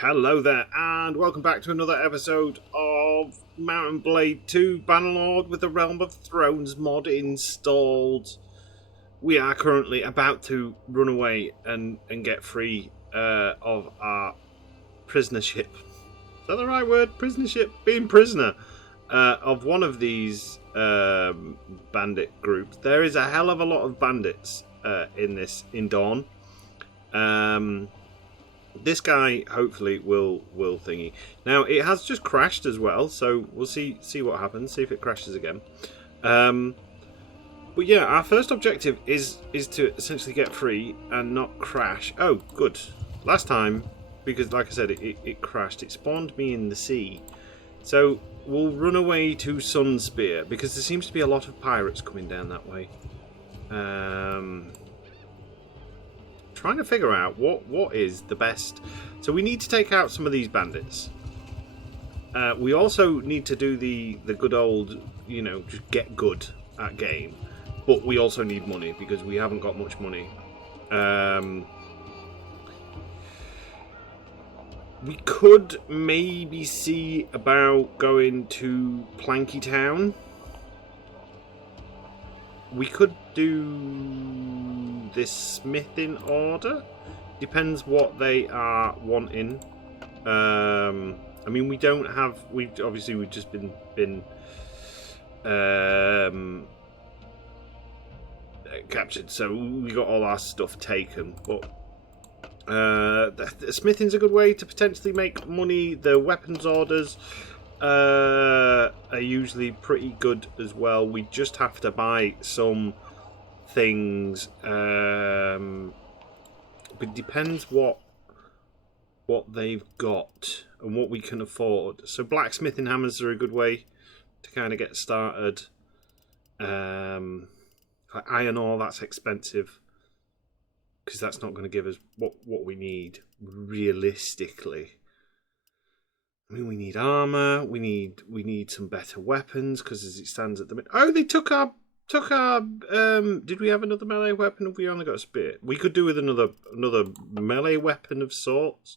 Hello there, and welcome back to another episode of Mount and Blade 2 Bannerlord with the Realm of Thrones mod installed. We are currently about to run away and get free of our prisonership. Is that the right word? Prisonership? Being prisoner of one of these bandit groups. There is a hell of a lot of bandits in Dawn. This guy hopefully will thingy. Now it has just crashed as well, so we'll see what happens. See if it crashes again. But yeah, our first objective is to essentially get free and not crash. Oh, good. Last time, because like I said, it crashed. It spawned me in the sea. So we'll run away to Sunspear because there seems to be a lot of pirates coming down that way. Trying to figure out what is the best. So we need to take out some of these bandits. We also need to do the good old, just get good at game. But we also need money because we haven't got much money. We could maybe see about going to Planky Town. We could do this smithing order. Depends what they are wanting. I mean, we've just been captured, so we got all our stuff taken. But the smithing's a good way to potentially make money. The weapons orders are usually pretty good as well. We just have to buy some things, but it depends what they've got and what we can afford. So blacksmithing hammers are a good way to kind of get started. Like iron ore, that's expensive because that's not going to give us what we need realistically. I mean, we need armor. We need some better weapons because, as it stands at the minute, they took our. Did we have another melee weapon? Have we only got a spear? We could do with another melee weapon of sorts.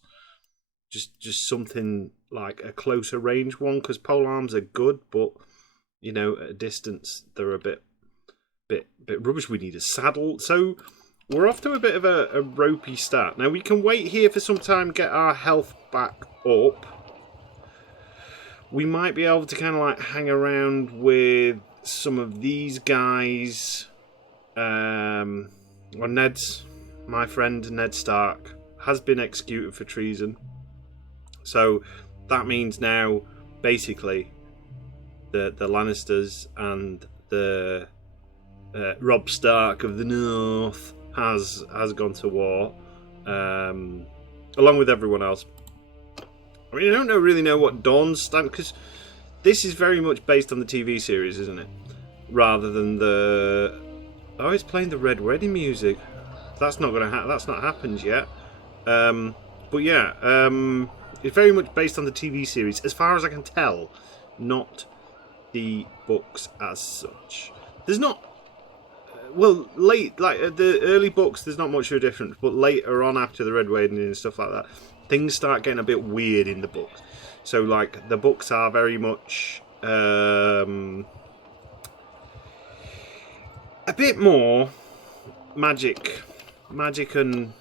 Just something like a closer range one, because polearms are good, but at a distance they're a bit rubbish. We need a saddle, so we're off to a bit of a ropey start. Now we can wait here for some time, get our health back up. We might be able to kind of like hang around with some of these guys. My friend Ned Stark has been executed for treason. So that means now, basically, the Lannisters and the Robb Stark of the North has gone to war, along with everyone else. I mean, I don't really know what Dawn's stand, because this is very much based on the TV series, isn't it? Rather than the... Oh, it's playing the Red Wedding music. That's not gonna that's not happened yet. But yeah, it's very much based on the TV series, as far as I can tell, not the books as such. There's not... the early books, there's not much of a difference, but later on, after the Red Wedding and stuff like that, things start getting a bit weird in the books. So, like, the books are very much a bit more magic and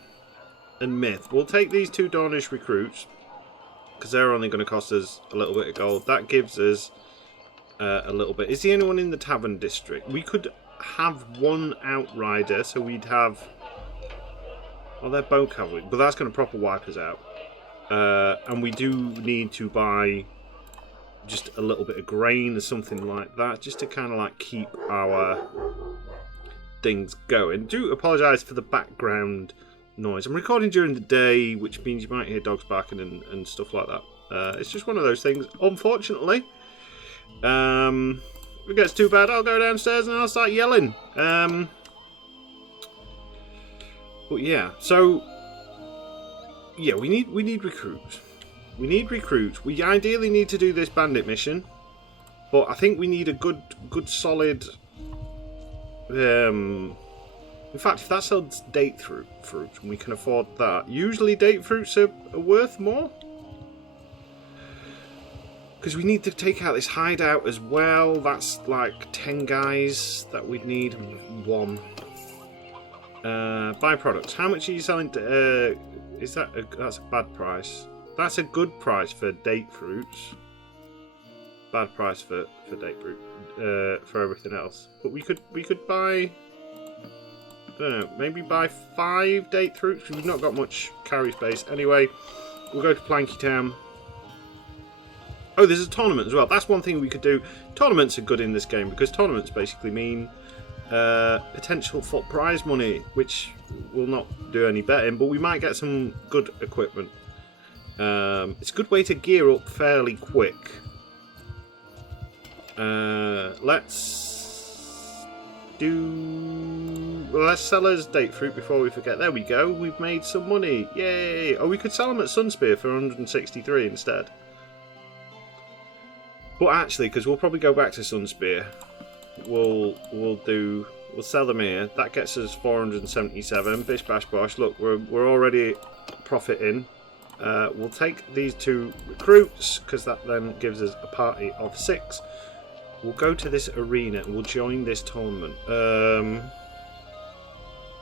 myth. We'll take these two Dornish recruits because they're only going to cost us a little bit of gold. That gives us a little bit. Is the only one in the Tavern District? We could have one outrider, so we'd have... Well, they're bow cavalry, but that's going to proper wipe us out. And we do need to buy just a little bit of grain or something like that, just to kind of like keep our things going. Do apologise for the background noise. I'm recording during the day, which means you might hear dogs barking and stuff like that. It's just one of those things, unfortunately. If it gets too bad, I'll go downstairs and I'll start yelling. But yeah, so yeah, we need recruits. We need recruits. We ideally need to do this bandit mission, but I think we need a good solid. In fact, if that sells date fruit, we can afford that. Usually, date fruits are worth more. Because we need to take out this hideout as well. That's like 10 guys that we'd need. 1. Byproducts. How much are you selling? Is that that's a bad price? That's a good price for date fruits. Bad price for date fruit. For everything else. But we could buy. I don't know. Maybe buy 5 date fruits. We've not got much carry space. Anyway, we'll go to Planky Town. Oh, there's a tournament as well. That's one thing we could do. Tournaments are good in this game because tournaments basically mean potential for prize money, which will not do any betting, but we might get some good equipment. It's a good way to gear up fairly quick. Let's sell us date fruit before we forget. There we go. We've made some money. Yay! Oh, we could sell them at Sunspear for 163 instead. But actually, because we'll probably go back to Sunspear, we'll sell them here. That gets us 477. Bish bash bosh. Look, we're already profiting. We'll take these 2 recruits because that then gives us a party of 6. We'll go to this arena and we'll join this tournament.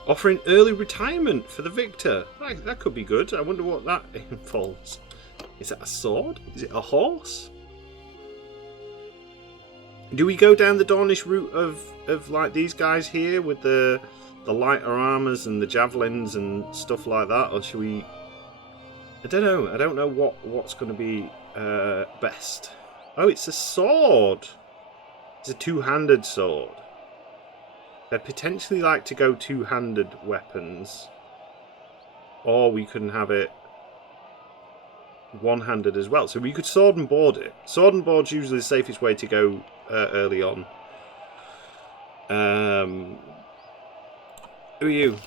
Offering early retirement for the victor. That could be good. I wonder what that involves. Is that a sword? Is it a horse? Do we go down the Dornish route of like these guys here with the lighter armors and the javelins and stuff like that, or should we? I don't know. I don't know what's going to be best. Oh, it's a sword. It's a 2-handed sword. I'd potentially like to go 2-handed weapons, or we can have it 1-handed as well. So we could sword and board it. Sword and board's usually the safest way to go early on. Who are you?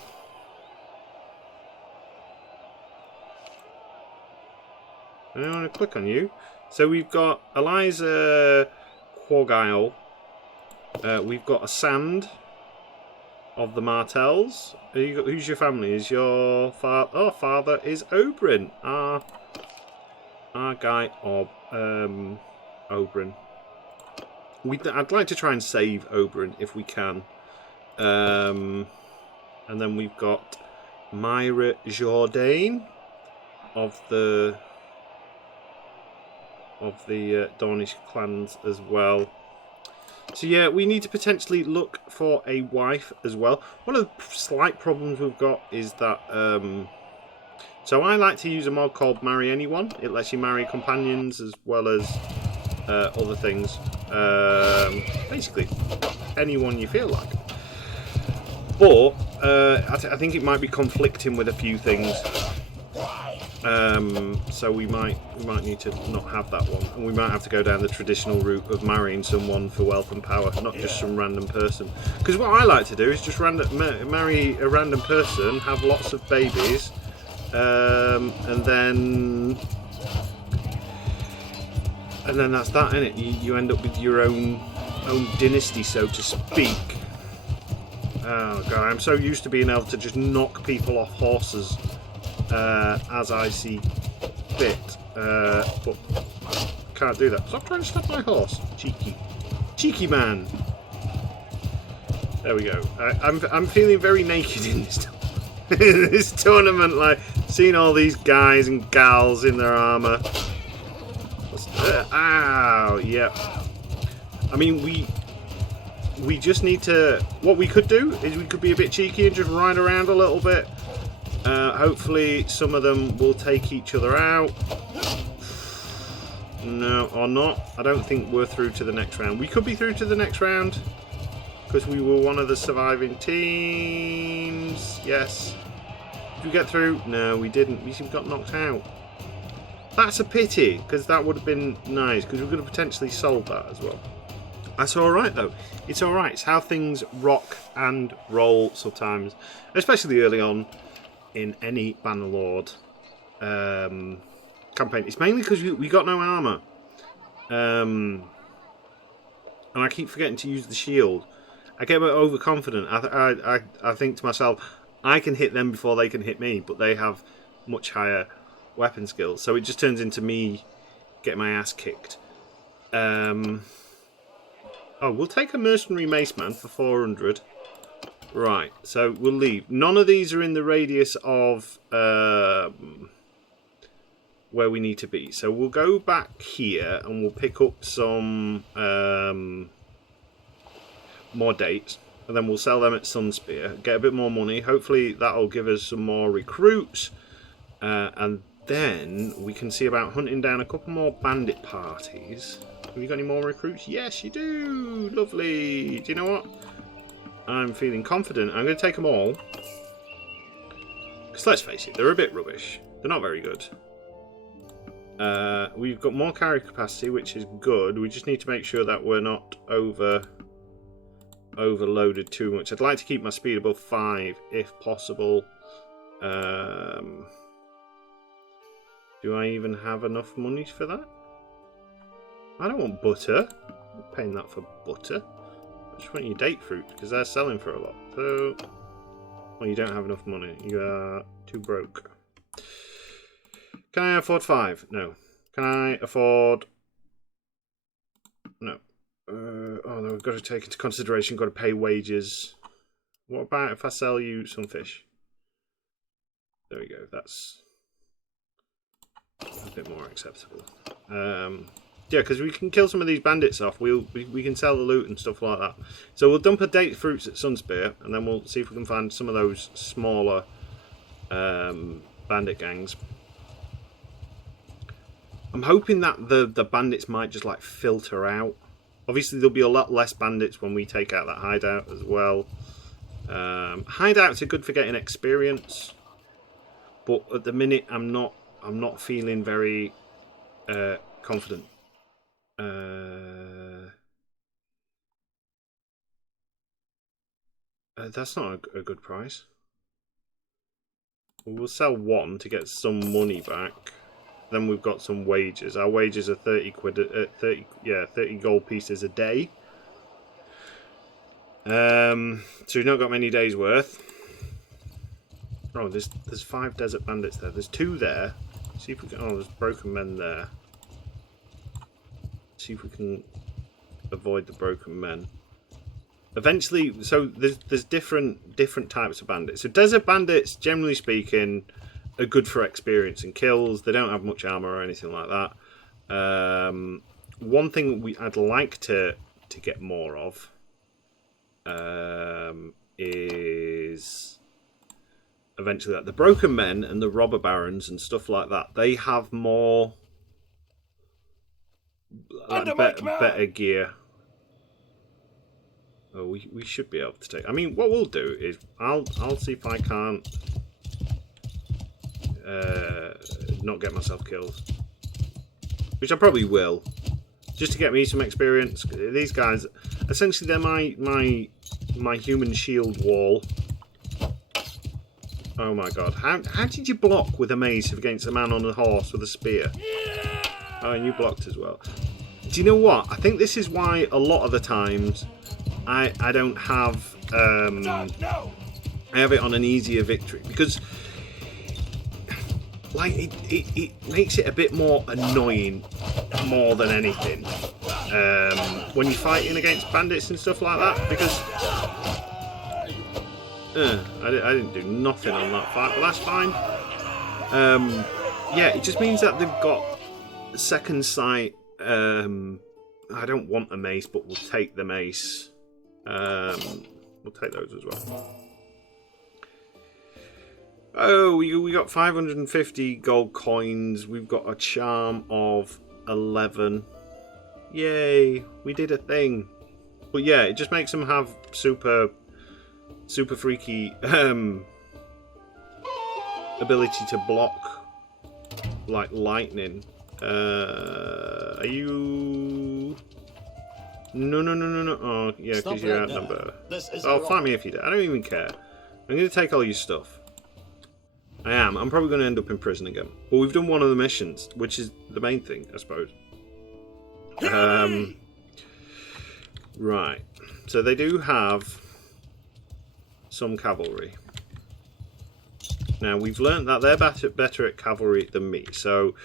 I don't want to click on you. So we've got Eliza Quagile. We've got a Sand of the Martells. Who's your family? Is your father? Oh, father is Oberyn. Our guy Oberyn. I'd like to try and save Oberyn if we can. And then we've got Myra Jourdain of the Dornish clans as well. So yeah, we need to potentially look for a wife as well. One of the slight problems we've got is that so I like to use a mod called Marry Anyone. It lets you marry companions as well as other things. Basically anyone you feel like. But I think it might be conflicting with a few things. So we might need to not have that one, and we might have to go down the traditional route of marrying someone for wealth and power, not just some random person. Because what I like to do is just marry a random person, have lots of babies, and then that's that, innit? You end up with your own dynasty, so to speak. Oh god, I'm so used to being able to just knock people off horses as I see fit, but can't do that. Stop trying to stop my horse, cheeky man. There we go. I'm feeling very naked in this tournament, like seeing all these guys and gals in their armor. Ow, yeah. I mean, we just need to. What we could do is we could be a bit cheeky and just ride around a little bit. Hopefully some of them will take each other out. No, or not. I don't think we're through to the next round. We could be through to the next round because we were one of the surviving teams. Yes. Did we get through? No, we didn't. We got knocked out. That's a pity, because that would have been nice, because we could have potentially sold that as well. That's alright though. It's alright. It's how things rock and roll sometimes, especially early on in any Bannerlord campaign. It's mainly because we got no armour. And I keep forgetting to use the shield. I get a bit overconfident. I think to myself, I can hit them before they can hit me, but they have much higher weapon skills. So it just turns into me getting my ass kicked. Oh, we'll take a mercenary mace man for 400. Right, so we'll leave. None of these are in the radius of where we need to be. So we'll go back here and we'll pick up some more dates. And then we'll sell them at Sunspear. Get a bit more money. Hopefully that'll give us some more recruits. And then we can see about hunting down a couple more bandit parties. Have you got any more recruits? Yes, you do. Lovely. Do you know what? I'm feeling confident. I'm going to take them all. Because let's face it, they're a bit rubbish. They're not very good. We've got more carry capacity, which is good. We just need to make sure that we're not overloaded too much. I'd like to keep my speed above 5 if possible. Do I even have enough money for that? I don't want butter. I'm not paying that for butter. I just want your date fruit because they're selling for a lot. So, well, you don't have enough money. You are too broke. Can I afford 5? No. Can I afford? No. Oh no, we've got to take into consideration. Got to pay wages. What about if I sell you some fish? There we go. That's a bit more acceptable. Yeah, because we can kill some of these bandits off. We can sell the loot and stuff like that. So we'll dump a date fruits at Sunspear, and then we'll see if we can find some of those smaller bandit gangs. I'm hoping that the bandits might just like filter out. Obviously, there'll be a lot less bandits when we take out that hideout as well. Hideouts are good for getting experience, but at the minute, I'm not feeling very confident. That's not a good price. We'll sell one to get some money back. Then we've got some wages. Our wages are 30 quid, 30 gold pieces a day. So we've not got many days worth. Oh, there's 5 desert bandits there. There's 2 there. See if we can. Oh, there's broken men there. See if we can avoid the broken men. Eventually, so there's different types of bandits. So desert bandits, generally speaking, are good for experience and kills. They don't have much armor or anything like that. One thing I'd like to get more of is eventually that the broken men and the robber barons and stuff like that. They have more better gear. Oh, we should be able to take. I mean, what we'll do is I'll see if I can't not get myself killed, which I probably will, just to get me some experience. These guys, essentially, they're my human shield wall. Oh my god! How did you block with a mace against a man on a horse with a spear? Oh, and you blocked as well. Do you know what? I think this is why a lot of the times I don't have I have it on an easier victory, because like it makes it a bit more annoying more than anything when you're fighting against bandits and stuff like that, because I didn't do nothing on that fight, but that's fine. Yeah, it just means that they've got second sight. I don't want a mace, but we'll take the mace. We'll take those as well. Oh, we got 550 gold coins. We've got a charm of 11. Yay, we did a thing. But yeah, it just makes them have super freaky ability to block like lightning. Are you? No. Oh, yeah, because you're outnumbered. Oh, fight me if you do. I don't even care. I'm going to take all your stuff. I am. I'm probably going to end up in prison again. But we've done one of the missions, which is the main thing, I suppose. Right. So they do have some cavalry. Now, we've learned that they're better at cavalry than me. So,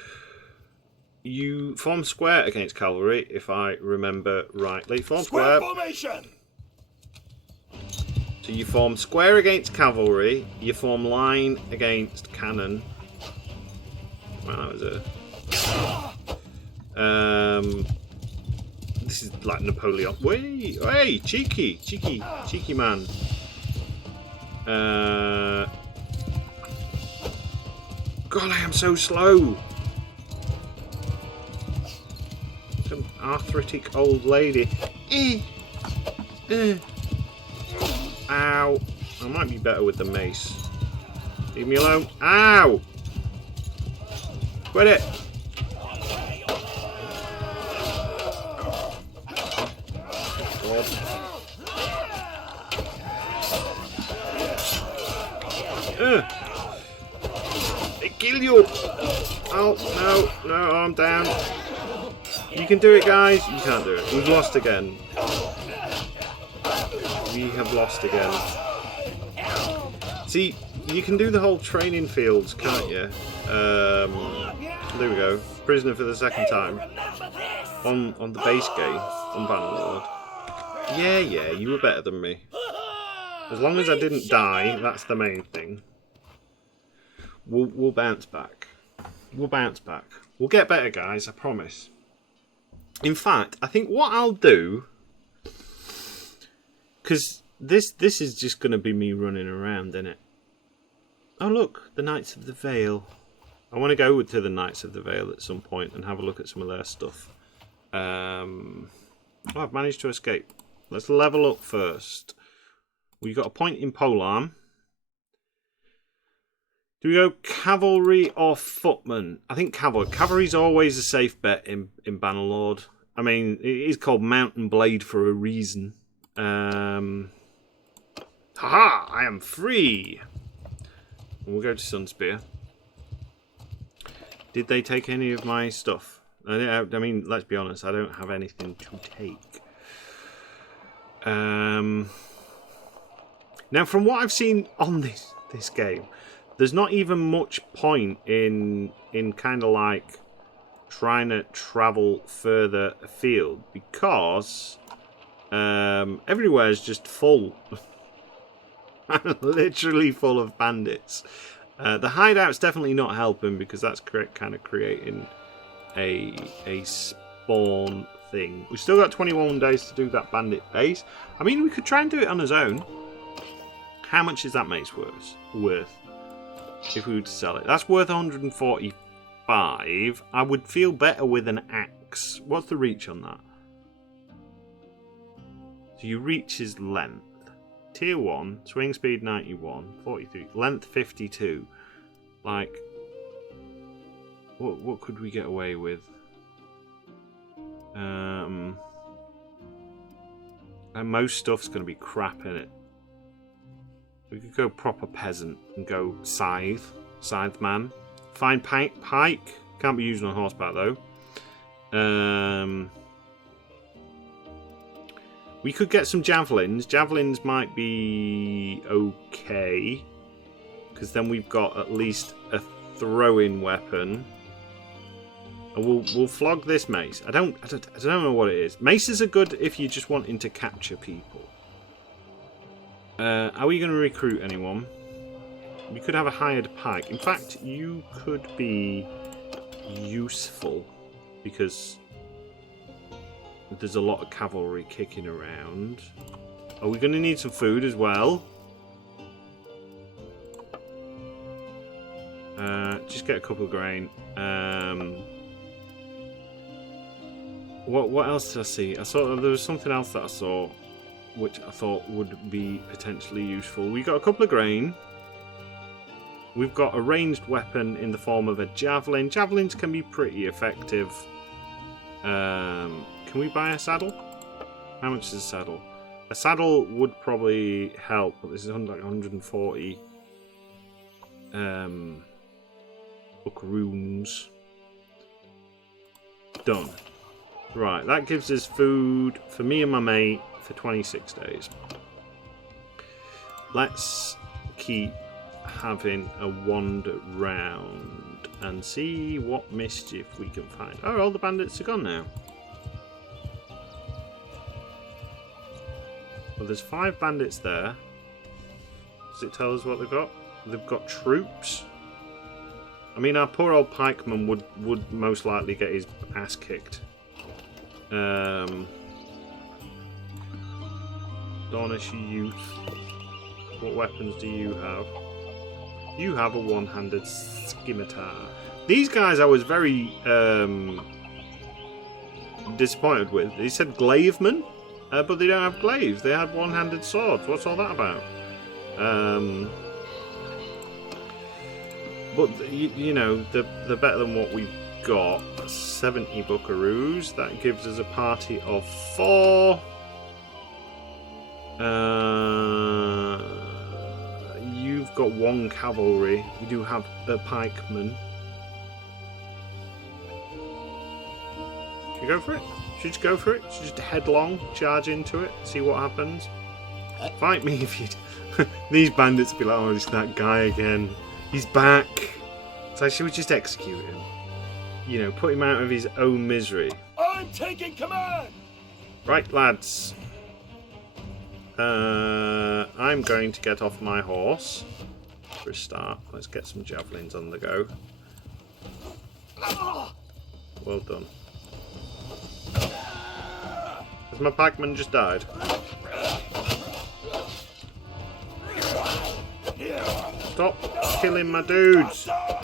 You form square against cavalry, if I remember rightly. Form square. Formation. So you form square against cavalry. You form line against cannon. Wow, that was a. This is like Napoleon. Wait, hey, cheeky man. God, I am so slow. Some arthritic old lady. Ow. I might be better with the mace. Leave me alone. Ow! Quit it! God. They kill you! Oh, no, I'm down. You can do it, guys. You can't do it. We've lost again. We have lost again. See, you can do the whole training fields, can't you? There we go. Prisoner for the second time. On the base game, on Bannerlord. Yeah, you were better than me. As long as I didn't die, that's the main thing. We'll bounce back. We'll bounce back. We'll get better, guys, I promise. In fact, I think what I'll do... Because this is just going to be me running around, isn't it? Oh, look, the Knights of the Vale. I want to go to the Knights of the Vale at some point and have a look at some of their stuff. Oh, I've managed to escape. Let's level up first. We've got a point in polearm. Do we go cavalry or footman? I think cavalry. Cavalry's always a safe bet in Bannerlord. I mean, it is called Mountain Blade for a reason. Haha! I am free! We'll go to Sunspear. Did they take any of my stuff? I mean, let's be honest, I don't have anything to take. Now, from what I've seen on this game, there's not even much point in kind of like trying to travel further afield because everywhere is just full. Literally full of bandits. The hideout's definitely not helping because that's kind of creating a spawn thing. We've still got 21 days to do that bandit base. I mean, we could try and do it on his own. How much is that mace worth? If we were to sell it. That's worth 145. I would feel better with an axe. What's the reach on that? So you reach his length. Tier 1, swing speed 91, 43, length 52. Like, what could we get away with? And most stuff's going to be crap in it. We could go proper peasant and go scythe man. Fine pike. Can't be used on horseback though. We could get some javelins. Javelins might be okay. Because then we've got at least a throwing weapon. And we'll flog this mace. I don't know what it is. Maces are good if you're just wanting to capture people. Are we going to recruit anyone? We could have a hired pike. In fact, you could be useful. Because there's a lot of cavalry kicking around. Are we going to need some food as well? Just get a couple of grain. What else did I see? I saw there was something else that I saw, which I thought would be potentially useful. We got a couple of grain. We've got a ranged weapon in the form of a javelin. Javelins can be pretty effective. Can we buy a saddle? How much is a saddle? A saddle would probably help, but this is like 140 book runes. Done. Right, that gives us food for me and my mate for 26 days. Let's keep having a wander round. and see what mischief we can find. Oh, all the bandits are gone now. Well, there's 5 bandits there. Does it tell us what they've got? They've got troops. I mean, our poor old pikeman would most likely get his ass kicked. Dornish youth. What weapons do you have? You have a one-handed scimitar. These guys I was very disappointed with. He said glavemen, but they don't have glaives. They had one-handed swords. What's all that about? But you know, they're better than what we've got. 70 buckaroos. That gives us a party of 4. You've got 1 cavalry. We do have a pikeman. Should we go for it? Should we just go for it? Should we just headlong charge into it? See what happens? Fight me if you... These bandits be like, oh, it's that guy again. He's back. So should we just execute him? You know, put him out of his own misery. I'm taking command! Right, lads. I'm going to get off my horse for a start. Let's get some javelins on the go. Well done. Has my pikeman just died? Stop killing my dudes! Oh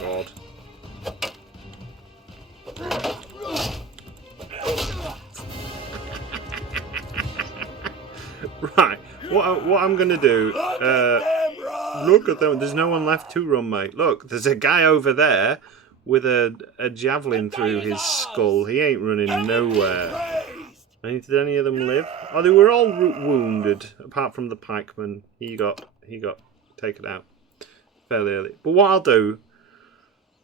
god. Right, what I'm gonna do, look at them, there's no one left to run, mate. Look, there's a guy over there with a javelin through his skull. He ain't running nowhere. Did any of them live? Oh, they were all wounded, apart from the pikeman. He got taken out fairly early. But what I'll do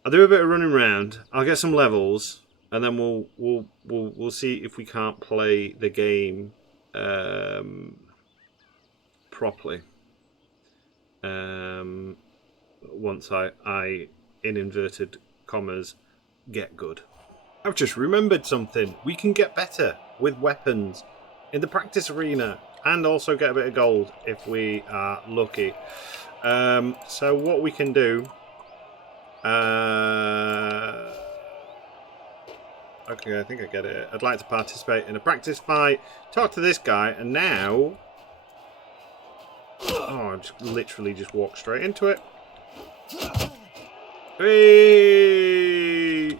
a bit of running around. I'll get some levels, and then we'll see if we can't play the game properly. Once I in inverted commas get good. I've just remembered something. We can get better with weapons in the practice arena, and also get a bit of gold if we are lucky. So what we can do. Okay, I think I get it. I'd like to participate in a practice fight. Talk to this guy, and now... Oh, I just literally just walked straight into it. Hey!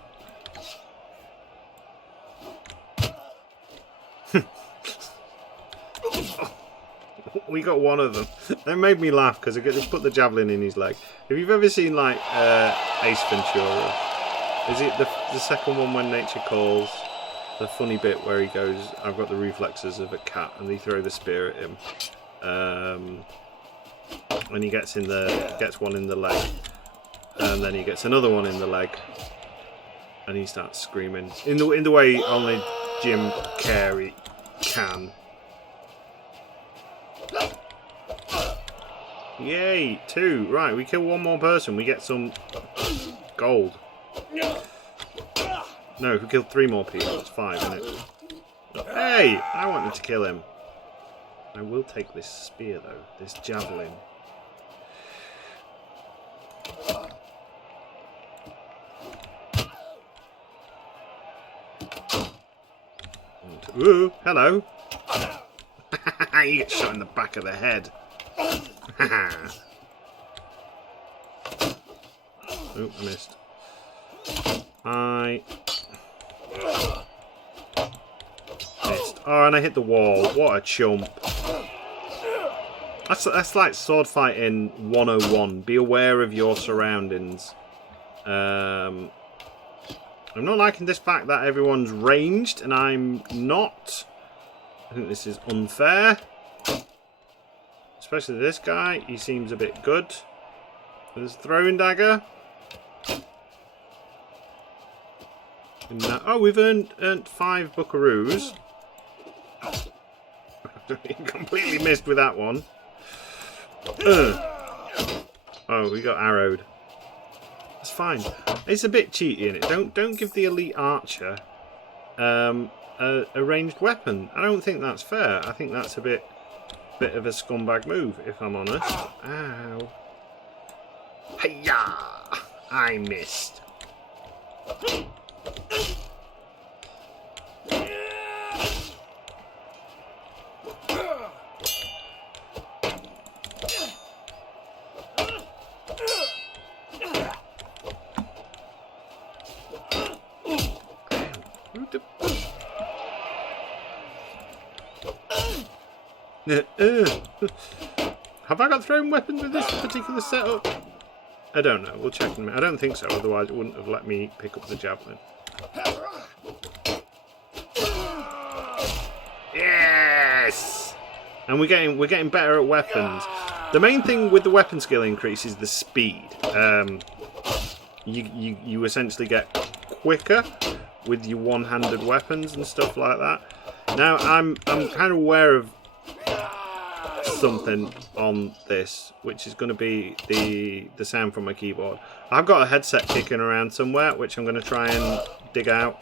We got one of them. They made me laugh because they put the javelin in his leg. If you've ever seen like Ace Ventura, is it the second one when nature calls? The funny bit where he goes, "I've got the reflexes of a cat," and they throw the spear at him, and he gets one in the leg, and then he gets another one in the leg, and he starts screaming in the way only Jim Carrey can. Yay, 2. Right, we kill one more person, we get some gold. No, if we kill 3 more people, it's 5, isn't it? Hey, I wanted to kill him. I will take this spear, though. This javelin. Ooh, hello. You get shot in the back of the head. Oh, I missed. Missed. Oh, and I hit the wall. What a chump. That's like sword fighting 101. Be aware of your surroundings. I'm not liking this fact that everyone's ranged and I'm not. I think this is unfair. Especially this guy. He seems a bit good. There's a throwing dagger. Oh, we've earned 5 buckaroos. Completely missed with that one. Oh, we got arrowed. That's fine. It's a bit cheaty in it. Don't give the elite archer a ranged weapon. I don't think that's fair. I think that's a bit of a scumbag move, if I'm honest. Ow. Hiya! I missed. Have I got thrown weapons with this particular setup? I don't know. We'll check in a minute. I don't think so. Otherwise, it wouldn't have let me pick up the javelin. Yes! And we're getting better at weapons. The main thing with the weapon skill increase is the speed. You essentially get quicker with your one-handed weapons and stuff like that. Now I'm kind of aware of something on this, which is going to be the sound from my keyboard. I've got a headset kicking around somewhere, which I'm going to try and dig out,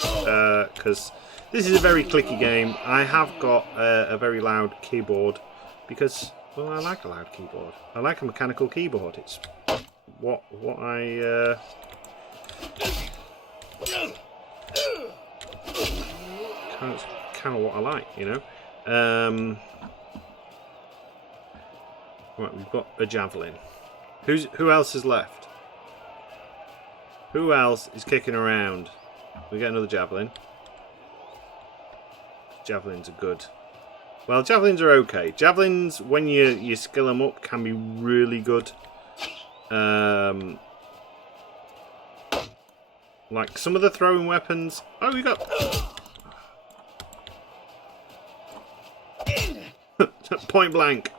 because this is a very clicky game. I have got a very loud keyboard because, well, I like a loud keyboard. I like a mechanical keyboard. It's what I kind of what I like, you know. Right, we've got a javelin. Who else is left? Who else is kicking around? We get another javelin. Javelins are good. Well, javelins are okay. Javelins, when you skill them up, can be really good. Like some of the throwing weapons. Oh, we got. Point blank.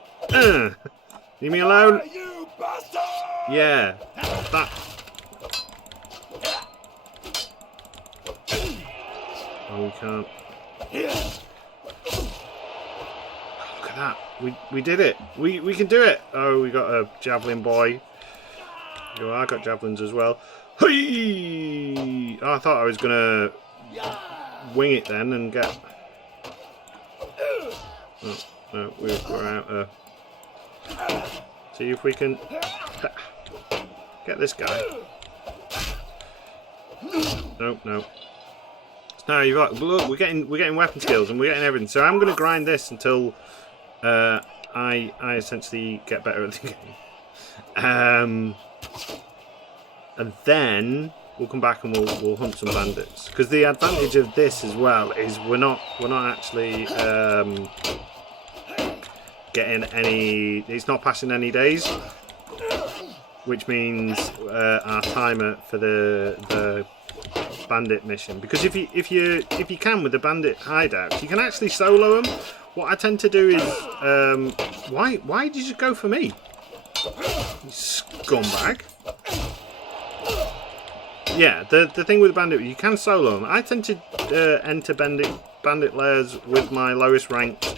Leave me alone. You bastard! Yeah. That. Oh, we can't. Look at that. We did it. We can do it. Oh, we got a javelin boy. Oh, I got javelins as well. Hey! Oh, I thought I was gonna wing it then and get. Oh, no, we're out. See if we can get this guy. No. No, you've got. Look, we're getting weapon skills and we're getting everything. So I'm going to grind this until I essentially get better at the game. And then we'll come back and we'll hunt some bandits. Because the advantage of this as well is we're not actually getting any. It's not passing any days, which means our timer for the bandit mission. Because if you can with the bandit hideouts, you can actually solo them. What I tend to do is why did you go for me, you scumbag? Yeah, the thing with the bandit, you can solo them. I tend to enter bandit layers with my lowest ranked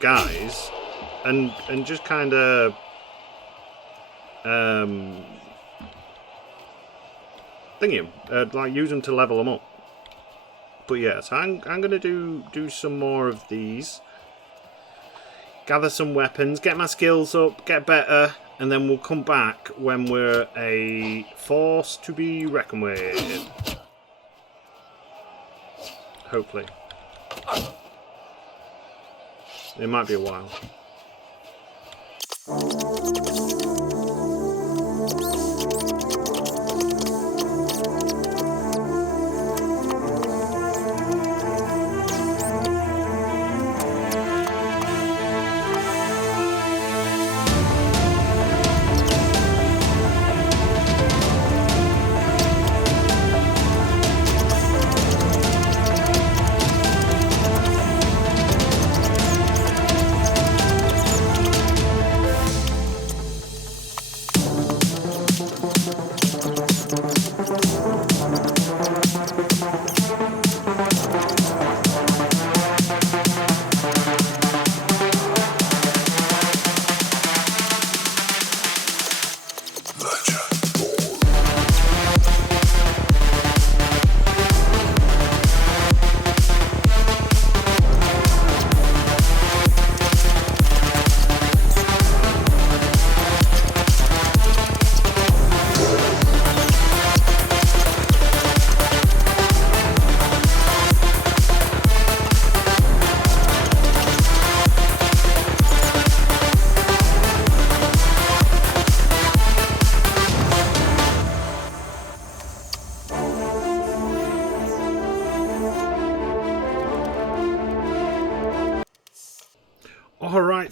guys, and just kind of thingy them, like use them to level them up. But yeah, so I'm gonna do some more of these, gather some weapons, get my skills up, get better. And then we'll come back when we're a force to be reckoned with. Hopefully. It might be a while.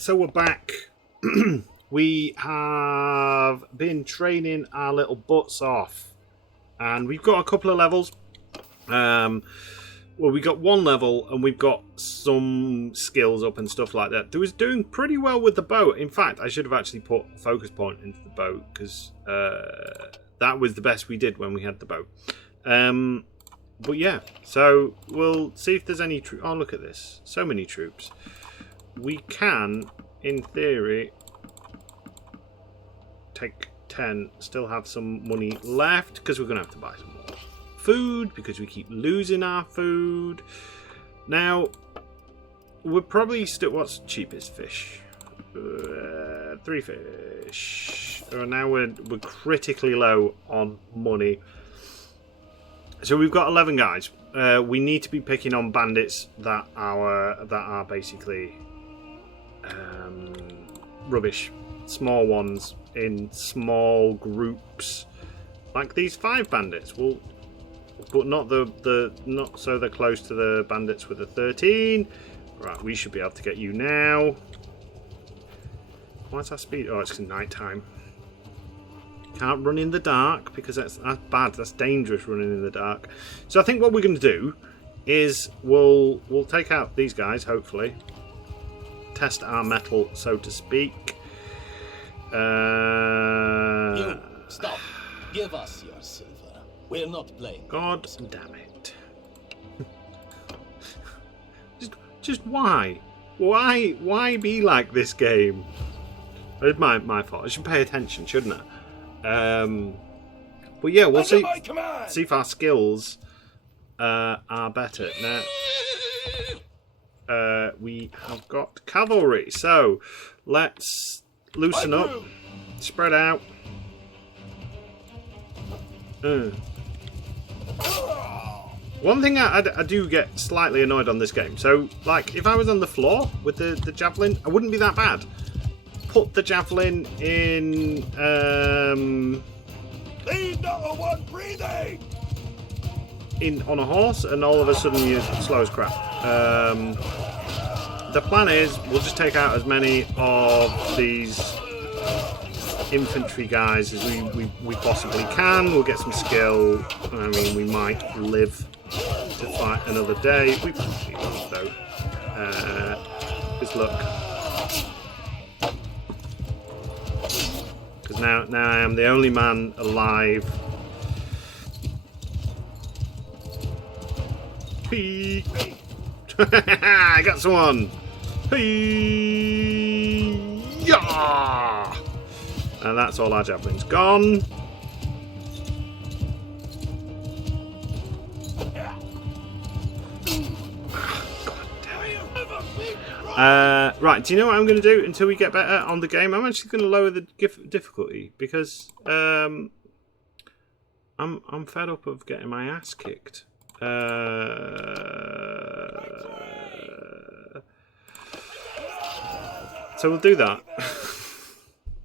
so we're back. We have been training our little butts off, and we've got a couple of levels. Well, we got one level, and we've got some skills up and stuff like that. They was doing pretty well with the boat. In fact, I should have actually put a focus point into the boat, because that was the best we did when we had the boat. But yeah, so we'll see if there's any troops. Oh, look at this. So many troops. We can, in theory, take 10, still have some money left, because we're going to have to buy some more food, because we keep losing our food. Now, we're probably still... What's cheapest fish? 3 fish. Now we're critically low on money. So we've got 11 guys. We need to be picking on bandits that are basically rubbish. Small ones in small groups, like these 5 bandits. Well, but not not so they're close to the bandits with the 13. Right, we should be able to get you now. What's our speed? Oh, it's night time. Can't run in the dark, because that's bad. That's dangerous, running in the dark. So I think what we're going to do is we'll take out these guys, hopefully. Test our metal, so to speak. You, stop. Give us your silver. We're not playing. God damn it. just why? Why be like this game? It's my fault. I should pay attention, shouldn't I? But yeah, we'll see if our skills are better. Now, we have got cavalry, so let's loosen up, spread out. One thing I do get slightly annoyed on this game. So, like, if I was on the floor with the javelin, I wouldn't be that bad. Put the javelin in Leave no one breathing. on a horse, and all of a sudden you're slow as crap. The plan is we'll just take out as many of these infantry guys as we possibly can. We'll get some skill. I mean, we might live to fight another day. We probably won't, though. Just look. Because now I am the only man alive. Peek. I got someone. Yeah. And that's all our javelins gone. God damn it. Right, do you know what I'm going to do until we get better on the game? I'm actually going to lower the difficulty, because I'm fed up of getting my ass kicked. So we'll do that.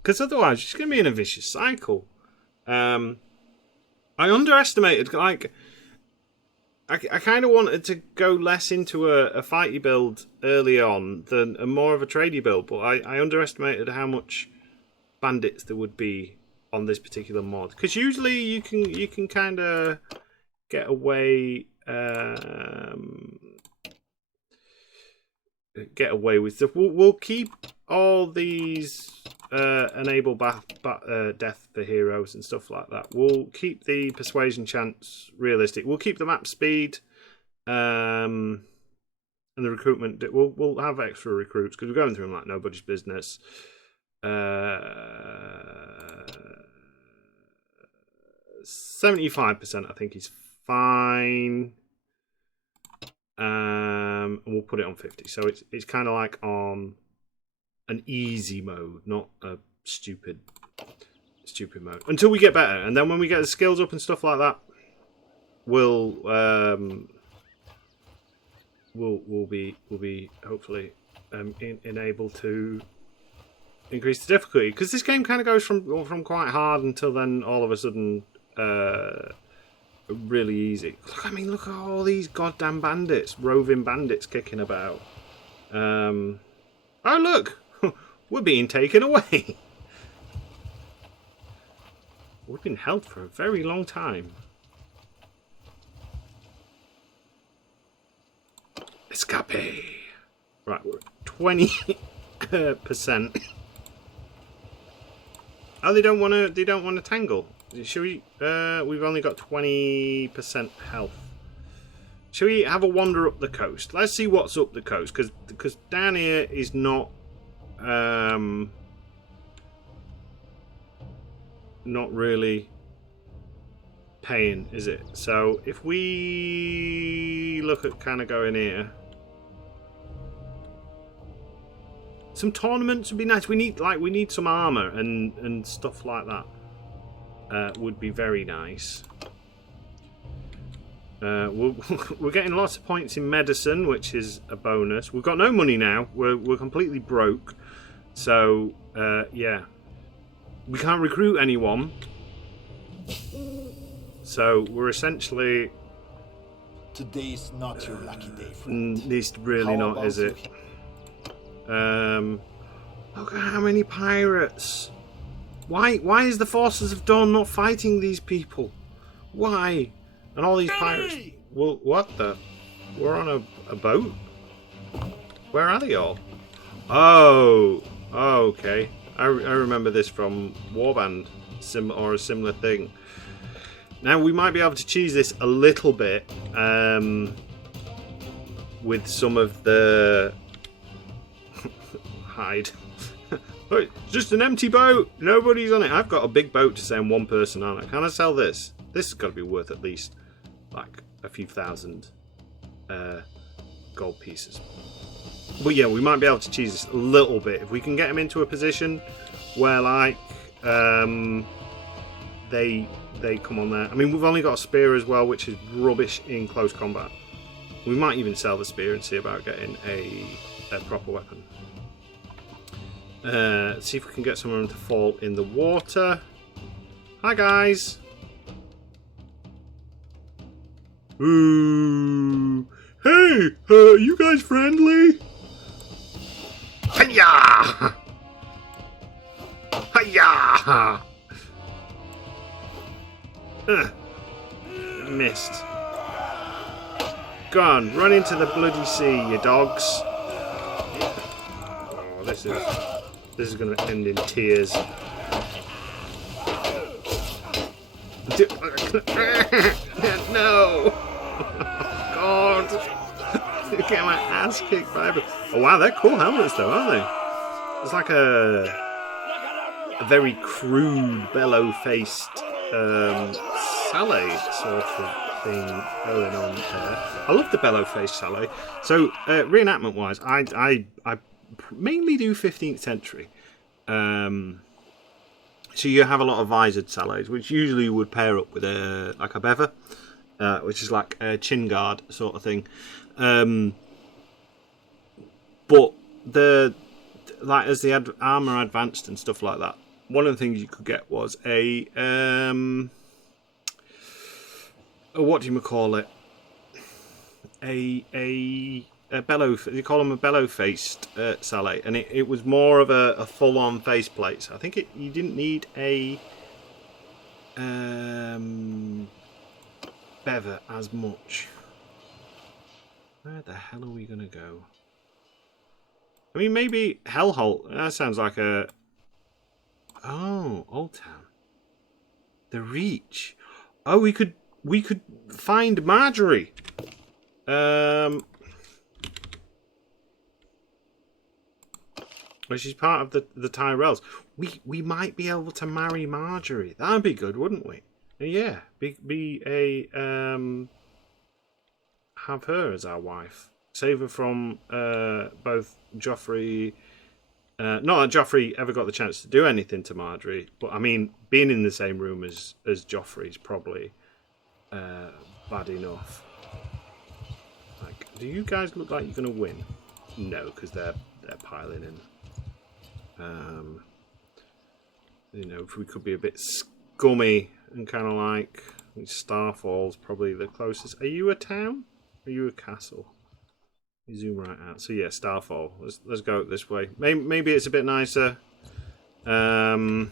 Because otherwise, it's going to be in a vicious cycle. I underestimated, like, I kind of wanted to go less into a fighty build early on than more of a tradey build, but I underestimated how much bandits there would be on this particular mod. Because usually you can kind of get away with stuff. We'll keep all these enable death for heroes and stuff like that. We'll keep the persuasion chance realistic. We'll keep the map speed and the recruitment. We'll have extra recruits, because we're going through them like nobody's business. 75% I think is fine. And we'll put it on 50. So it's kind of like on an easy mode, not a stupid mode, until we get better. And then when we get the skills up and stuff like that, we'll be hopefully enabled to increase the difficulty, because this game kind of goes from quite hard until then all of a sudden really easy. Look at all these goddamn bandits, roving bandits kicking about. Oh look, We're being taken away. We've been held for a very long time. Escape. Right, we're at 20%. Oh, they don't want to. They don't want to tangle. Should we? We've only got 20% health. Shall we have a wander up the coast? Let's see what's up the coast, because down here is not really paying, is it? So if we look at kind of going here, some tournaments would be nice. We need some armor and stuff like that. Would be very nice. We're getting lots of points in medicine, which is a bonus. We've got no money now. We're completely broke. So yeah, we can't recruit anyone. So we're essentially. Today's not your lucky day, friend. It's really not, is it? Look at how many pirates. Why is the forces of Dawn not fighting these people? Why? And all these pirates. Well, what the? We're on a boat? Where are they all? Oh, okay. I remember this from Warband, or a similar thing. Now we might be able to cheese this a little bit with some of the hide. But it's just an empty boat. Nobody's on it. I've got a big boat to send one person on it. Can I sell this? This has got to be worth at least like a few thousand gold pieces. But yeah, we might be able to cheese this a little bit if we can get them into a position where like they come on there. I mean, we've only got a spear as well, which is rubbish in close combat. We might even sell the spear and see about getting a proper weapon. See if we can get some of them to fall in the water. Hi guys. Ooh. Hey, you guys friendly? Hiya! Hiya! Missed. Go on, run into the bloody sea, you dogs. Oh, this is going to end in tears. No! God! Get my ass kicked by everyone. Oh wow, they're cool helmets though, aren't they? It's like a very crude, bellow-faced Saleh sort of thing going on there. I love the bellow-faced Saleh. So reenactment-wise, I mainly do 15th century. So you have a lot of visored Salehs, which usually would pair up with like a bever, which is like a chin guard sort of thing. But as the armor advanced and stuff like that, one of the things you could get was a what do you call it? A bellow. You call them a bellow-faced Saleh, and it was more of a full-on faceplate. So I think you didn't need a bever as much. Where the hell are we gonna go? I mean, maybe Hellholt. That sounds like a. Oh, Old Town. The Reach. Oh, we could find Marjorie. Well, she's part of the Tyrells. We might be able to marry Marjorie. That'd be good, wouldn't we? Yeah, be a have her as our wife. Save her from both Joffrey. Not that Joffrey ever got the chance to do anything to Marjorie, but I mean, being in the same room as Joffrey is probably bad enough. Like, do you guys look like you're gonna win? No, because they're piling in. You know, if we could be a bit scummy and kind of like Starfall's probably the closest. Are you a town? Are you a castle? You zoom right out. So yeah, Starfall. Let's go this way. Maybe it's a bit nicer. So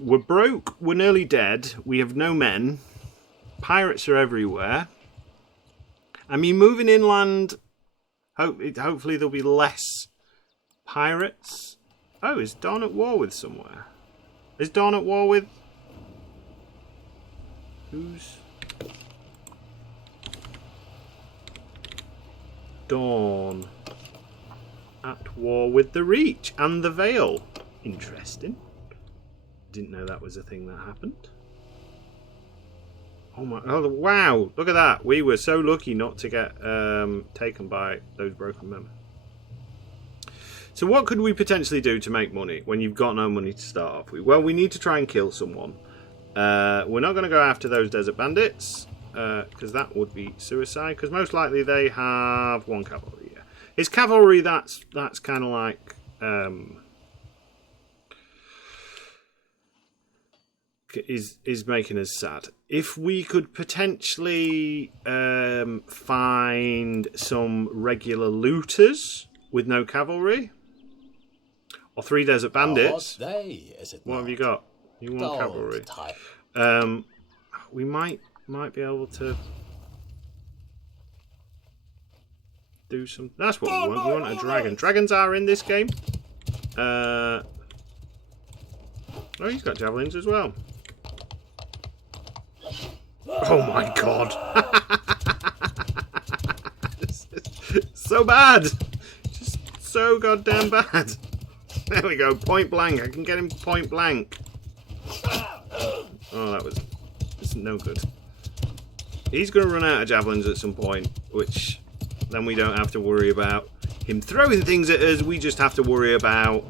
we're broke. We're nearly dead. We have no men. Pirates are everywhere. I mean, moving inland. Hopefully there'll be less pirates. Oh, is Dawn at war with somewhere? Is Dawn at war with? Who's? Dawn at war with the Reach and the Veil. Interesting. Didn't know that was a thing that happened. Oh my! Oh wow! Look at that. We were so lucky not to get taken by those broken men. So what could we potentially do to make money when you've got no money to start off with? Well, we need to try and kill someone. We're not going to go after those desert bandits because that would be suicide. Because most likely they have one cavalry. Yeah. It's cavalry that's kind of like is making us sad. If we could potentially find some regular looters with no cavalry, or 3 desert bandits. What have you got? You want cavalry? We might be able to do some. That's what we want. We want a dragon. Dragons are in this game. Oh, he's got javelins as well. Oh my god. So bad. Just so goddamn bad. There we go. Point blank. I can get him point blank. Oh, it's no good. He's going to run out of javelins at some point, which then we don't have to worry about him throwing things at us. We just have to worry about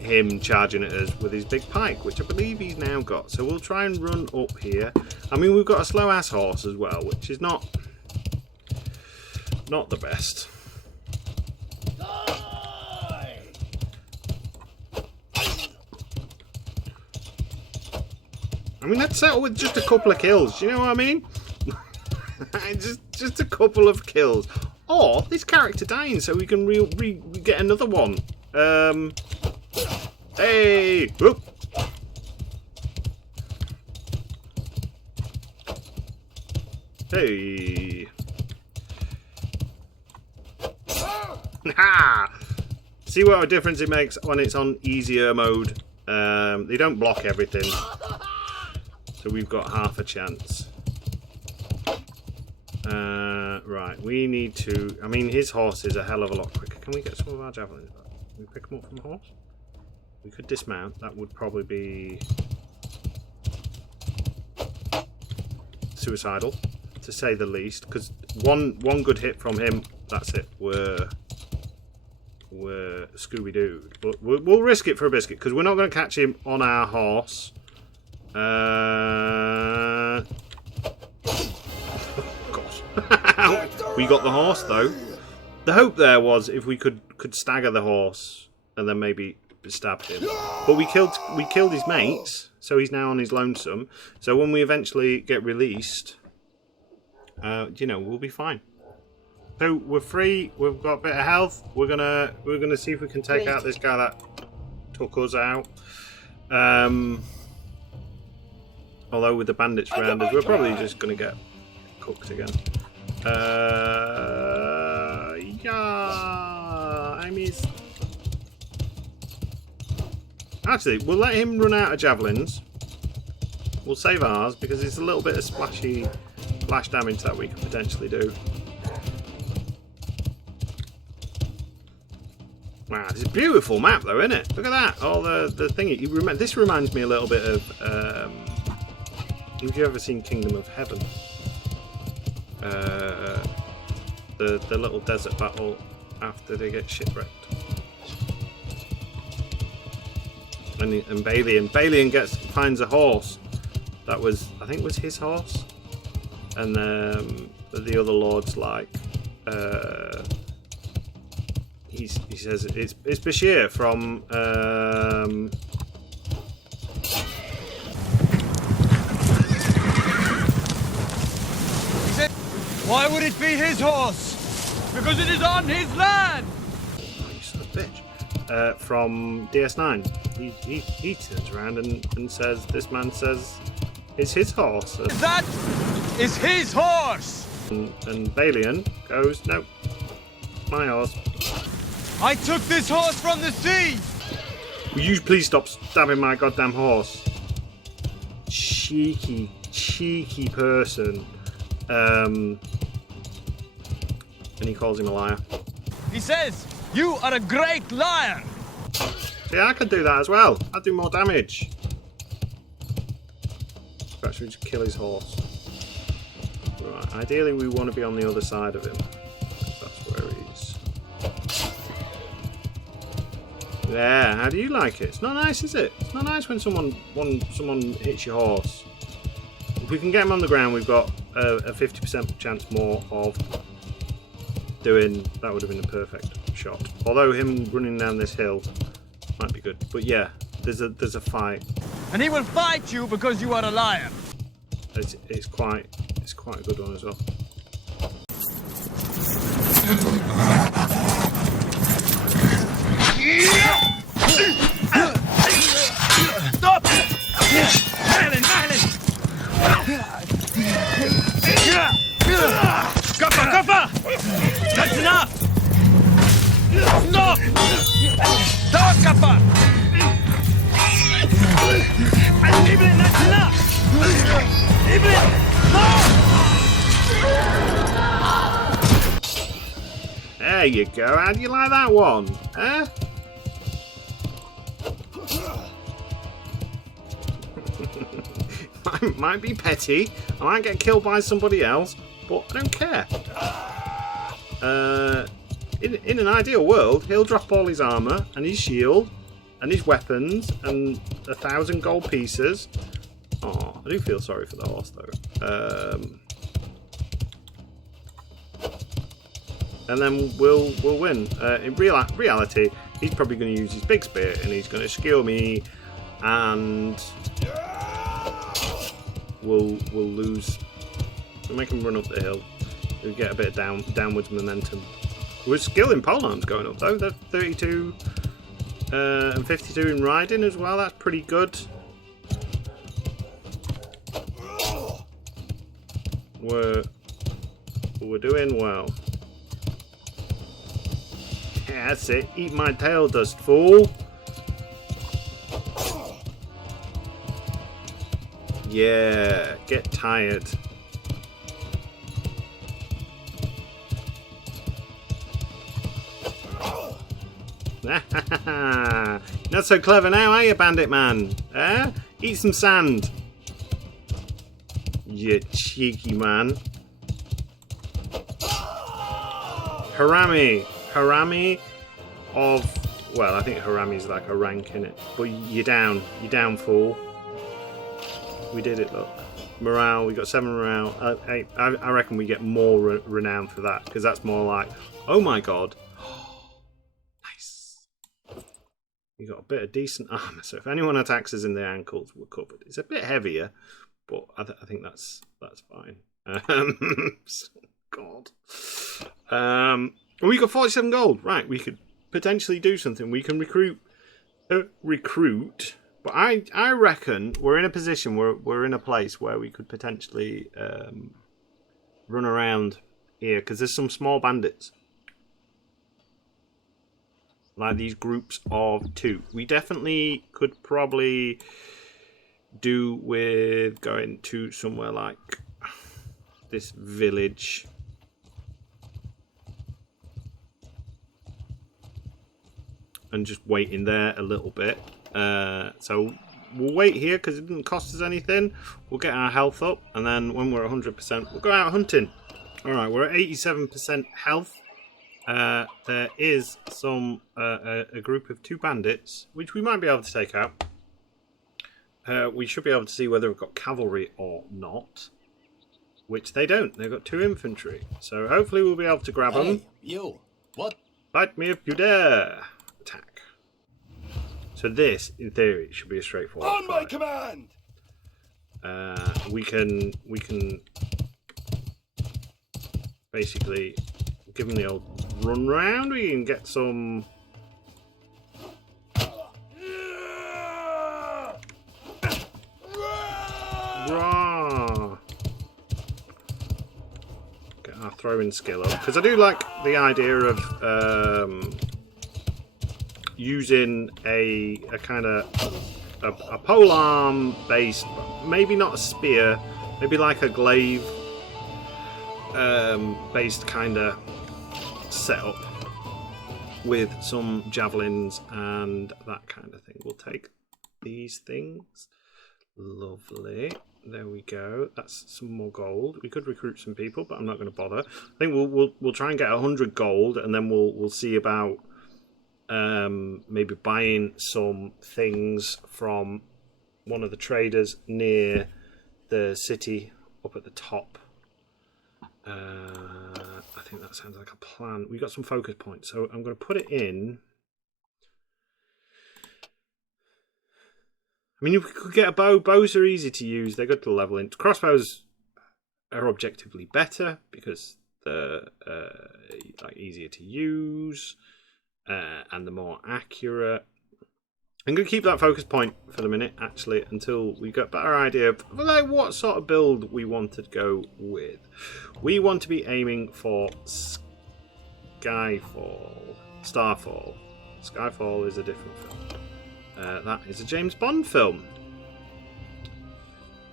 him charging at us with his big pike, which I believe he's now got. So we'll try and run up here. I mean, we've got a slow ass horse as well, which is not the best. I mean, let's settle with just a couple of kills. You know what I mean? just a couple of kills, or this character dying so we can get another one. Hey! Whoop. Hey! Ha! See what a difference it makes when it's on easier mode. They don't block everything, so we've got half a chance. Right, we need to. I mean, his horse is a hell of a lot quicker. Can we get some of our javelins back? Can we pick them up from the horse? We could dismount. That would probably be suicidal, to say the least. Because one good hit from him, that's it. We're Scooby-Doo. But we'll risk it for a biscuit because we're not going to catch him on our horse. We got the horse though. The hope there was if we could stagger the horse and then maybe stab him. But we killed his mates, so he's now on his lonesome. So when we eventually get released, we'll be fine. So we're free. We've got a bit of health. We're gonna see if we can take out this guy that took us out. Although with the bandits around us, we're probably just gonna get cooked again. Yeah, I missed. Actually, we'll let him run out of javelins. We'll save ours because it's a little bit of splash damage that we could potentially do. Wow, it's a beautiful map though, isn't it? Look at that. All the thing. This reminds me a little bit of. Have you ever seen Kingdom of Heaven? The little desert battle after they get shipwrecked. And Balian finds a horse that was, I think, was his horse, and the other lord's like, he says it's Bashir from. Why would it be his horse? Because it is on his land! Oh, you son of a bitch. From DS9. He turns around and says, this man says it's his horse. That is his horse! And Balian goes, no, my horse. I took this horse from the sea! Will you please stop stabbing my goddamn horse? Cheeky person. And he calls him a liar. He says, you are a great liar! See, I could do that as well. I'd do more damage. Perhaps we just kill his horse. Right, ideally we want to be on the other side of him. That's where he's... Yeah, how do you like it? It's not nice, is it? It's not nice when someone hits your horse. If we can get him on the ground, we've got a 50% chance more of doing... That would have been a perfect shot. Although him running down this hill might be good. But yeah, there's a fight. And he will fight you because you are a liar. It's quite a good one as well. Stop! Violent! Kappa! That's enough! Stop! Stop, Kappa! Evelyn, that's enough! Evelyn, no! There you go. How do you like that one? Eh? Might be petty. I might get killed by somebody else, but I don't care. In an ideal world, he'll drop all his armor and his shield and his weapons and 1,000 gold pieces. Oh, I do feel sorry for the horse though. And then we'll win. In reality, he's probably going to use his big spear and he's going to skewer me, and we'll lose. We'll make him run up the hill. We'll get a bit of downwards momentum. With skill in polearms going up though. They're 32 and 52 in riding as well. That's pretty good. We're doing well. Yeah, that's it. Eat my tail dust, fool. Yeah, get tired. Not so clever now, are you, Bandit Man? Eh? Eat some sand. You cheeky man. Harami of... Well, I think Harami's like a rank in it. But you're down. You're down, fool. We did it, look. Morale, we got 7 morale. I reckon we get more renown for that, because that's more like, oh my god. Nice. We got a bit of decent armor, so if anyone attacks us in the ankles, we're covered. It's a bit heavier, but I think that's fine. God. We got 47 gold. Right, we could potentially do something. We can recruit. But I reckon we're in a position where we're in a place where we could potentially run around here, because there's some small bandits. Like these groups of 2. We definitely could probably do with going to somewhere like this village. And just waiting there a little bit. So we'll wait here because it didn't cost us anything. We'll get our health up, and then when we're 100%, we'll go out hunting. Alright, we're at 87% health. There is a group of 2 bandits, which we might be able to take out. We should be able to see whether we've got cavalry or not. Which they don't. They've got 2 infantry. So hopefully we'll be able to grab them. Hey, you. What? Fight me if you dare. Attack. So this, in theory, should be a straightforward On my fight. command. We can basically give them the old run round. We can get some. Rah. Get our throwing skill up, because I do like the idea of using a kind of a polearm based, maybe not a spear, maybe like a glaive based kind of setup with some javelins and that kind of thing. We'll take these things. Lovely. There we go. That's some more gold. We could recruit some people, but I'm not going to bother. I think we'll try and get 100 gold, and then we'll see about maybe buying some things from one of the traders near the city up at the top. I think that sounds like a plan. We got some focus points, so I'm going to put it in. I mean, you could get a bow. Bows are easy to use. They're good to level in. Crossbows are objectively better because they're like easier to use and they're more accurate. I'm going to keep that focus point for the minute, actually, until we get a better idea of like what sort of build we want to go with. We want to be aiming for Starfall. Skyfall is a different film. That is a James Bond film.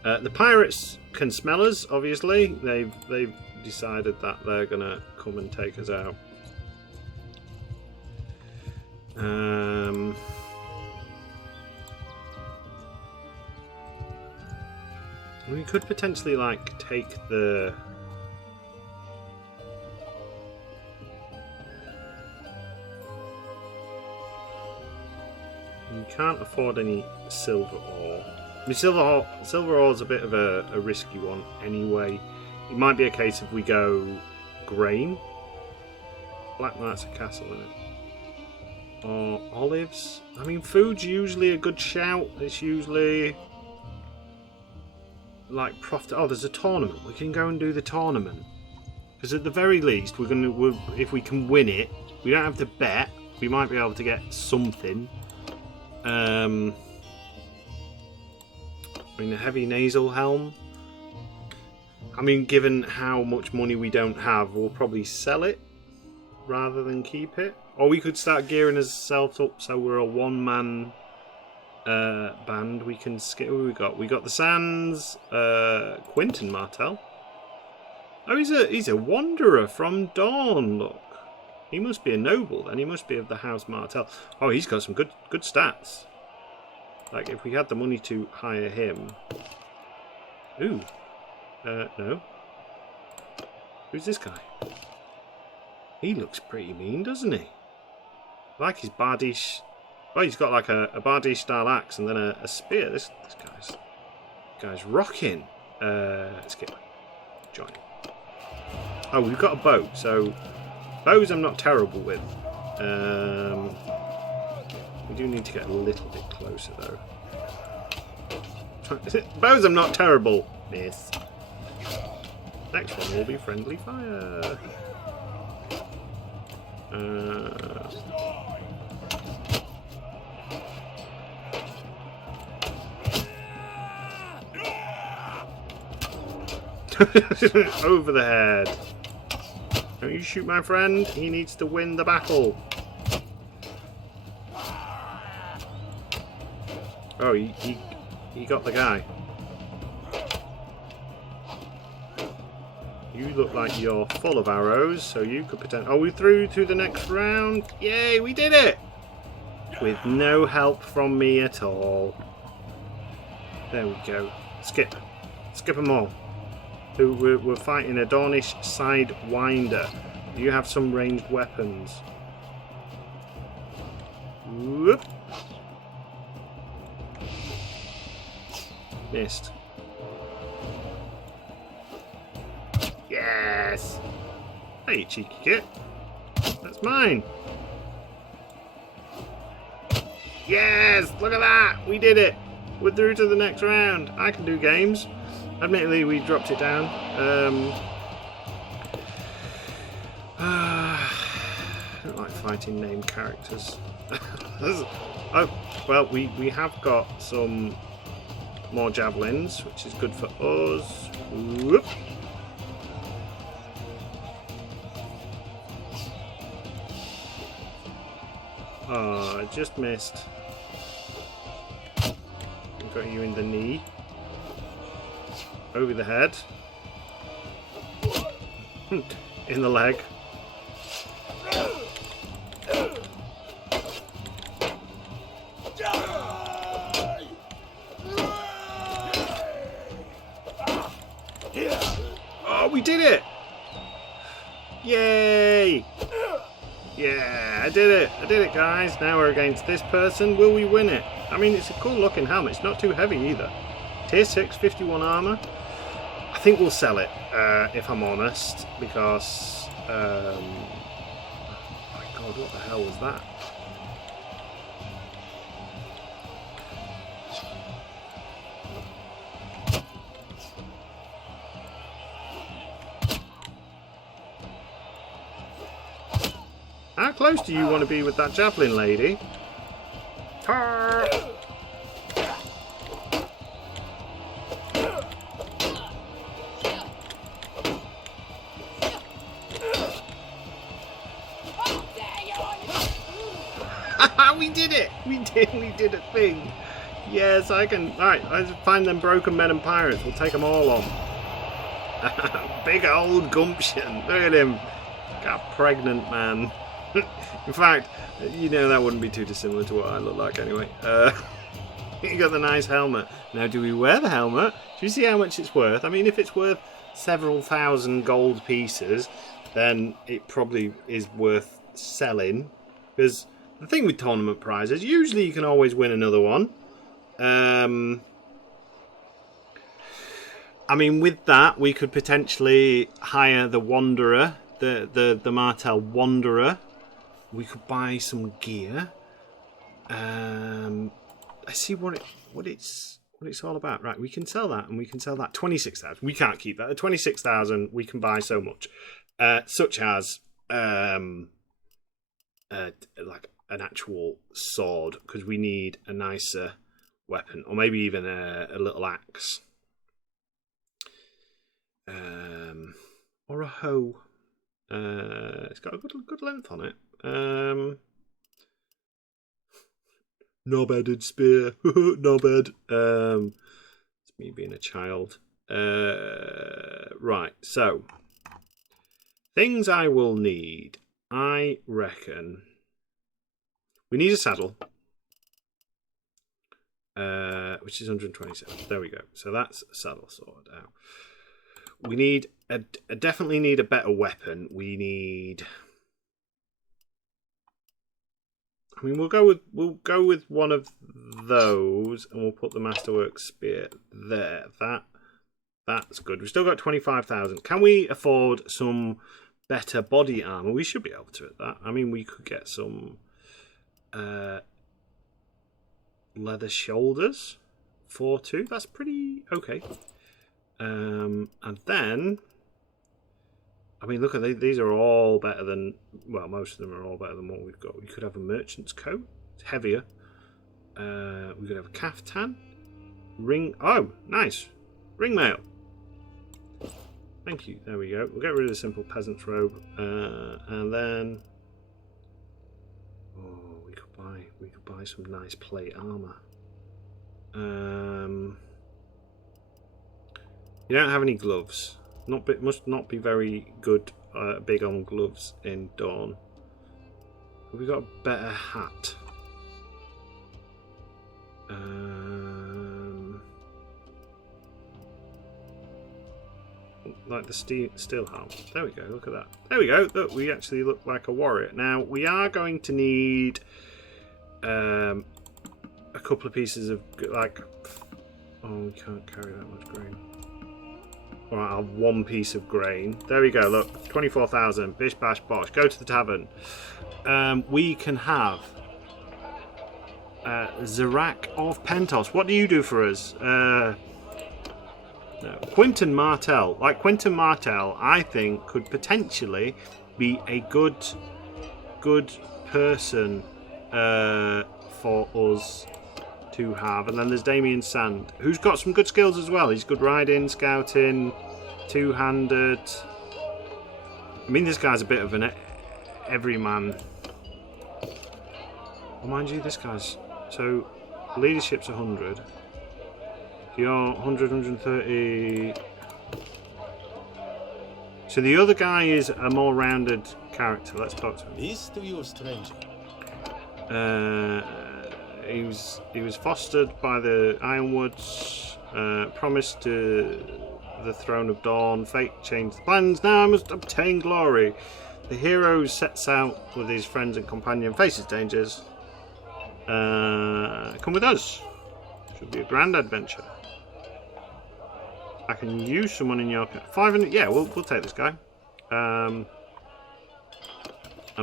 The pirates can smell us. Obviously, they've decided that they're gonna come and take us out. We could potentially like take the. We can't afford any silver ore. I mean, silver ore is a bit of a risky one anyway. It might be a case if we go grain. Black Knight's a castle, isn't it? Or olives. I mean, food's usually a good shout. It's usually like profit. Oh, there's a tournament. We can go and do the tournament. Because at the very least, if we can win it, we don't have to bet. We might be able to get something. I mean, a heavy nasal helm. I mean, given how much money we don't have, we'll probably sell it rather than keep it. Or we could start gearing ourselves up so we're a one-man band. We can skip. Who we got? We got the Sands, Quentin Martel. Oh, he's a wanderer from Dawn. Look, he must be a noble, then. He must be of the House Martel. Oh, he's got some good stats. Like if we had the money to hire him. Ooh, no. Who's this guy? He looks pretty mean, doesn't he? I like his bardish. Oh, he's got like a bardish style axe and then a spear. This guy's rocking. Let's get join. Oh, we've got a bow. So bows I'm not terrible with. We do need to get a little bit closer though. Bows I'm not terrible. Miss. Next one will be friendly fire. Over the head. Don't you shoot my friend. He needs to win the battle. Oh, he got the guy. You look like you're full of arrows, so you could pretend. Oh, we through to the next round. Yay, we did it! With no help from me at all. There we go. Skip them all. We're fighting a Dornish Sidewinder. You have some ranged weapons. Whoop. Missed. Yes! Hey, cheeky kid. That's mine. Yes! Look at that! We did it! We're through to the next round. I can do games. Admittedly, we dropped it down. fighting named characters. Oh, well, we have got some more javelins, which is good for us. Whoop. Oh, I just missed. Got you in the knee. Over the head. In the leg. Oh, we did it! Yay! Yeah, I did it! I did it, guys! Now we're against this person. Will we win it? I mean, it's a cool looking helmet. It's not too heavy either. Tier 6, 51 armor. I think we'll sell it, if I'm honest, because... oh my god, what the hell was that? How close do you want to be with that javelin lady? Tar! We did it! We did a thing! Yes, I can... Alright, let's find them broken men and pirates. We'll take them all on. Big old gumption. Look at him. Got pregnant, man. In fact, you know that wouldn't be too dissimilar to what I look like anyway. You got the nice helmet. Now, do we wear the helmet? Do you see how much it's worth? I mean, if it's worth several thousand gold pieces, then it probably is worth selling. Because the thing with tournament prizes, usually you can always win another one. I mean, with that, we could potentially hire the Wanderer, the Martel Wanderer. We could buy some gear. Let's see what it's all about. Right, we can sell that, and we can sell that. 26,000. We can't keep that. At 26,000, we can buy so much, such as like an actual sword, because we need a nicer weapon, or maybe even a little axe, or a hoe. It's got a good length on it. Knob-headed spear. Knob-head. It's me being a child. Right, so things I will need. I reckon we need a saddle, which is 127. There we go. So that's a saddle sword out. We need definitely need a better weapon. We need. I mean, we'll go with one of those, and we'll put the Masterwork Spear there. That's good. We've still got 25,000. Can we afford some better body armor? We should be able to at that. I mean, we could get some leather shoulders. 4-2. That's pretty okay. And then, I mean, look at these are all better than, well, most of them are all better than what we've got. We could have a merchant's coat. It's heavier. We could have a caftan. Ring. Oh, nice. Ring mail. Thank you. There we go. We'll get rid of the simple peasant's robe. And then, oh, we could buy some nice plate armor. You don't have any gloves. Must not be very good, big on gloves in Dawn. Have we got a better hat? Like the steel helmet. There we go. Look at that. There we go. Look, we actually look like a warrior. Now we are going to need a couple of pieces of like. Oh, we can't carry that much grain. Alright, I'll have one piece of grain. There we go, look. 24,000. Bish, bash, bosh. Go to the tavern. We can have Zarak of Pentos. What do you do for us? No. Quinton Martel. Like, Quinton Martel, I think, could potentially be a good person for us to have. And then there's Damien Sand, who's got some good skills as well. He's good riding, scouting, two-handed. I mean, this guy's a bit of an everyman. Well, mind you, this guy's... So, leadership's 100. You're 100, 130... So the other guy is a more rounded character. Let's talk to him. Peace to you, stranger. He was fostered by the Ironwoods, promised to the throne of Dawn. Fate changed the plans. Now I must obtain glory. The hero sets out with his friends and companion, faces dangers. Come with us. Should be a grand adventure. I can use someone in your 500. Yeah, we'll take this guy. I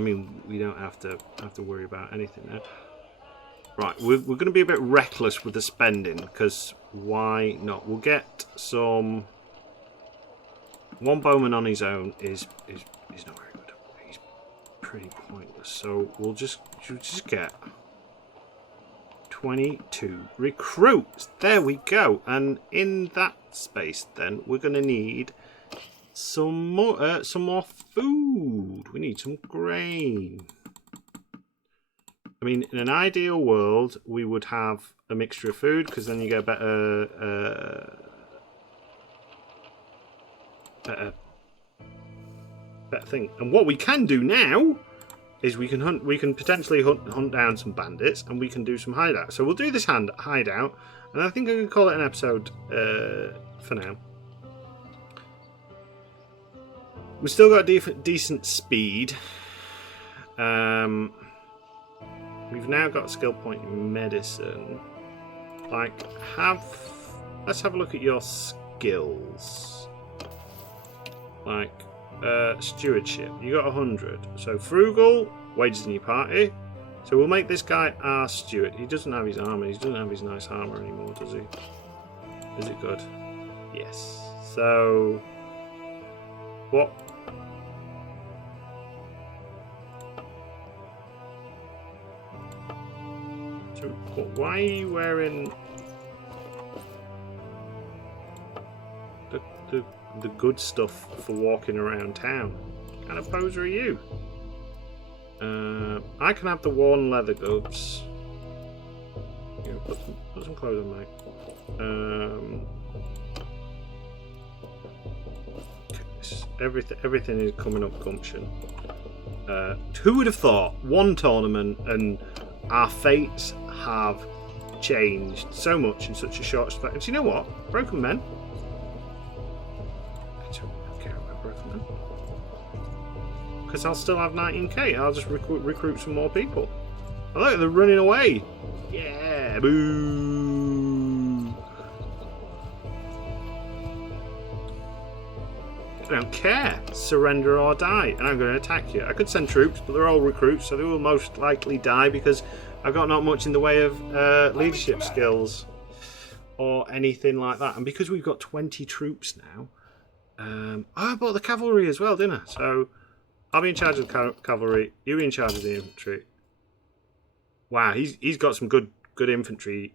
mean, we don't have to worry about anything there. Right, we're going to be a bit reckless with the spending, because why not? We'll get some. One bowman on his own is not very good. He's pretty pointless. So we'll just get 22 recruits. There we go. And in that space, then we're going to need some more food. We need some grain. I mean, in an ideal world, we would have a mixture of food, because then you get a better thing. And what we can do now is we can potentially hunt down some bandits, and we can do some hideout. So we'll do this hideout, and I think I can call it an episode for now. We've still got decent speed. We've now got a skill point in medicine. Let's have a look at your skills. Stewardship. You got 100. So frugal, wages in your party. So we'll make this guy our steward. He doesn't have his armor. He doesn't have his nice armor anymore, does he? Is it good? Yes. So what? So why are you wearing the good stuff for walking around town? What kind of poser are you? I can have the worn leather gloves. Yeah, put some clothes on, mate. Everything is coming up gumption. Who would have thought one tournament and our fates have changed so much in such a short space? Do you know what? Broken Men. Because I'll still have 19k. I'll just recruit some more people. Oh, look, they're running away. Yeah, boo. I don't care. Surrender or die, and I'm going to attack you. I could send troops, but they're all recruits, so they will most likely die because I've got not much in the way of leadership skills or anything like that. And because we've got 20 troops now, I bought the cavalry as well, didn't I? So I'll be in charge of the cavalry. You be in charge of the infantry. Wow, he's got some good infantry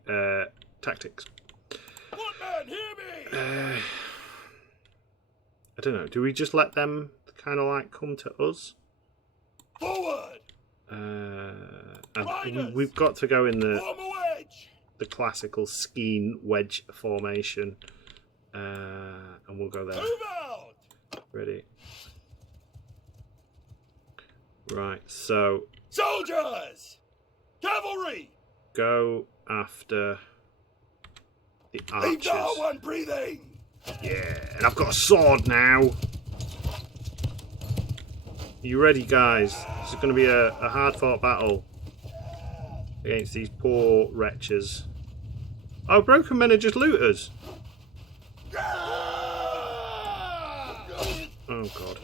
tactics. Footman, hear me! I don't know. Do we just let them kind of like come to us? Forward! And we've got to go in the classical skein wedge formation, and we'll go there. Move out! Ready? Right. So soldiers, cavalry, go after the archers. leave no one breathing. Yeah, and I've got a sword now. You ready, guys? This is going to be a hard-fought battle against these poor wretches. Oh, Broken Men are just looters. Oh, God.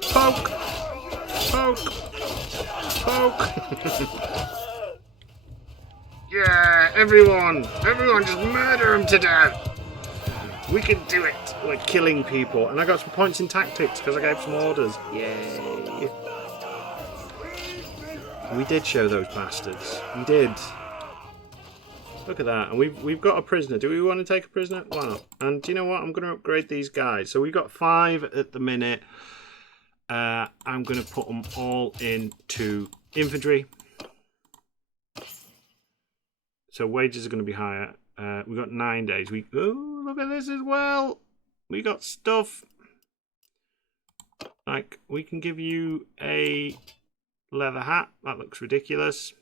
Poke! Poke! Poke! Yeah, everyone just murder them to death. We can do it. We're killing people. And I got some points in tactics because I gave some orders. Yay. We did show those bastards. We did. Look at that. And we've got a prisoner. Do we want to take a prisoner? Why not? And do you know what? I'm going to upgrade these guys. So we've got 5 at the minute. I'm going to put them all into infantry. So wages are going to be higher. We've got 9 days. Oh, look at this as well. We got stuff. Like, we can give you a leather hat. That looks ridiculous.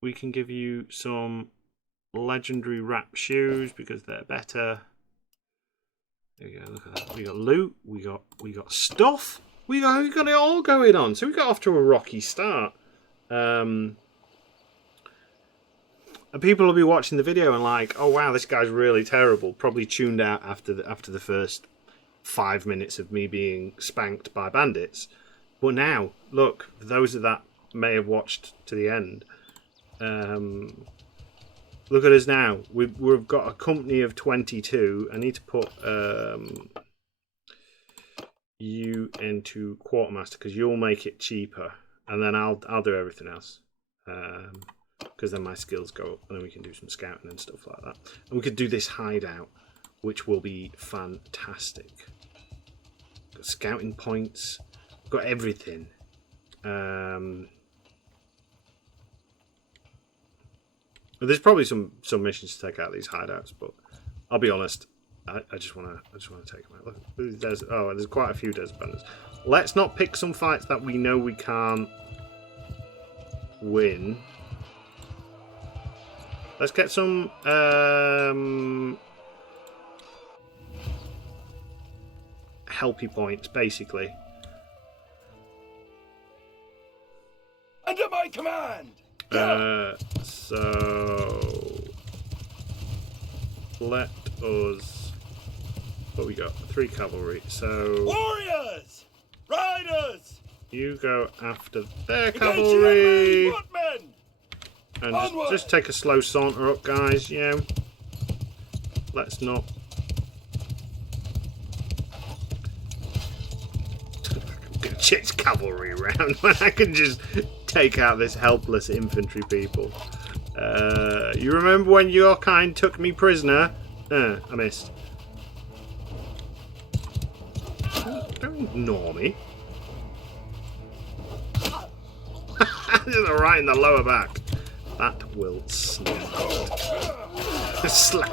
We can give you some legendary wrap shoes because they're better. There we go, look at that. We got loot, we got stuff. We got it all going on. So we got off to a rocky start. And people will be watching the video and like, oh wow, this guy's really terrible. Probably tuned out after the first 5 minutes of me being spanked by bandits. But now, look, for those that may have watched to the end, look at us now. We've got a company of 22. I need to put you into quartermaster because you'll make it cheaper, and then I'll do everything else. Because then my skills go up, and then we can do some scouting and stuff like that. And we could do this hideout, which will be fantastic. Got scouting points, got everything. There's probably some missions to take out these hideouts, but I'll be honest, I just want to take them out. Look, there's quite a few desert bandits. Let's not pick some fights that we know we can't win. Let's get some helpy points, basically. Under my command. So let us. What we got? 3 cavalry. So Warriors, riders. You go after their cavalry. And just take a slow saunter up, guys. You know, let's not. I'm gonna chase cavalry around when I can just take out this helpless infantry people. You remember when your kind took me prisoner? I missed. Don't ignore me. Right in the lower back. That will slap. Slap.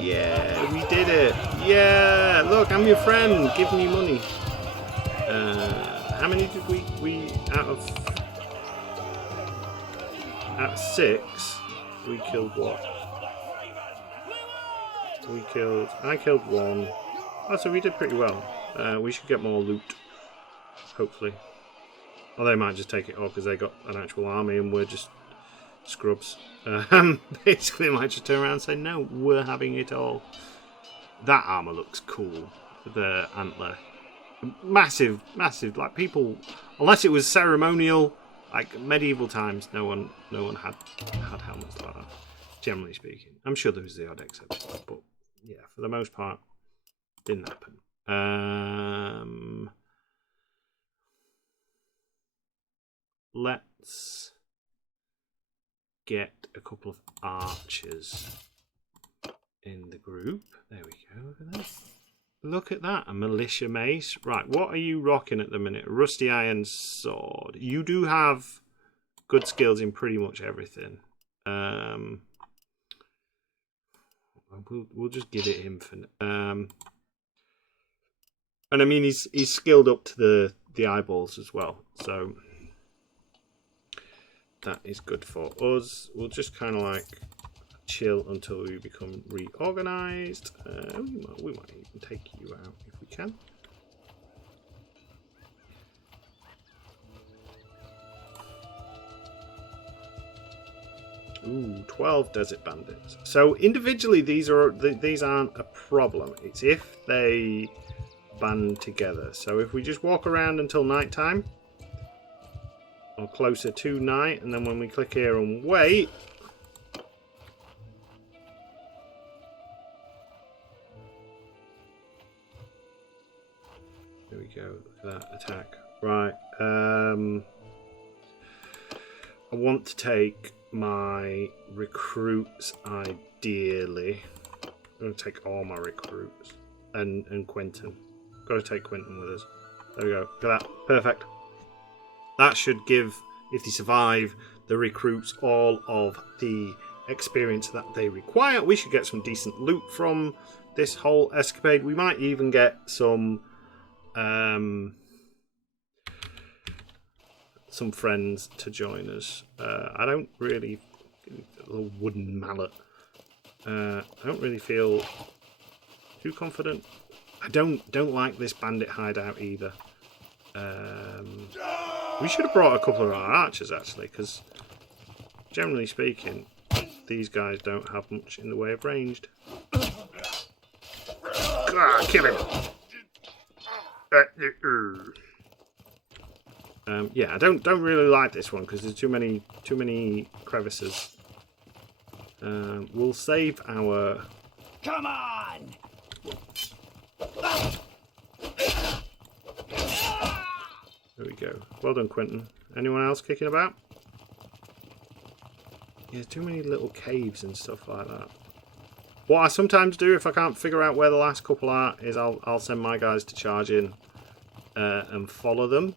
Yeah, we did it. Yeah, look, I'm your friend. Give me money. How many did we out of 6? We killed what? I killed 1. Oh, so we did pretty well. We should get more loot. Hopefully. Or they might just take it off because they got an actual army and we're just scrubs. Basically, they might just turn around and say, no, we're having it all. That armour looks cool. The antler. Massive, massive. Like, people, unless it was ceremonial, like medieval times, no one had helmets like that. Generally speaking. I'm sure there was the odd exception. But, yeah, for the most part, didn't happen. Let's get a couple of archers in the group. There we go. Look at that. Look at that. A militia mace. Right, what are you rocking at the minute? A rusty iron sword. You do have good skills in pretty much everything. We'll just give it him for and I mean he's skilled up to the eyeballs as well, so that is good for us. We'll just kind of like chill until we become reorganized. We might even take you out if we can. Ooh, 12 desert bandits. So individually these aren't a problem. It's if they band together. So if we just walk around until night time, or closer to night, and then when we click here and wait, There we go. Look at that attack. Right. I want to take my recruits ideally. I'm going to take all my recruits and Quentin. Got to take Quentin with us. There we go. Look at that. Perfect. That should give, if they survive, the recruits all of the experience that they require. We should get some decent loot from this whole escapade. We might even get some friends to join us. I don't really, a little wooden mallet. I don't really feel too confident. I don't like this bandit hideout either. We should have brought a couple of our archers actually, because generally speaking, these guys don't have much in the way of ranged. Ah, kill him! Yeah, I don't really like this one because there's too many crevices. We'll save our. Come on! There we go. Well done, Quentin. Anyone else kicking about? Yeah, too many little caves and stuff like that. What I sometimes do if I can't figure out where the last couple are is I'll send my guys to charge in and follow them,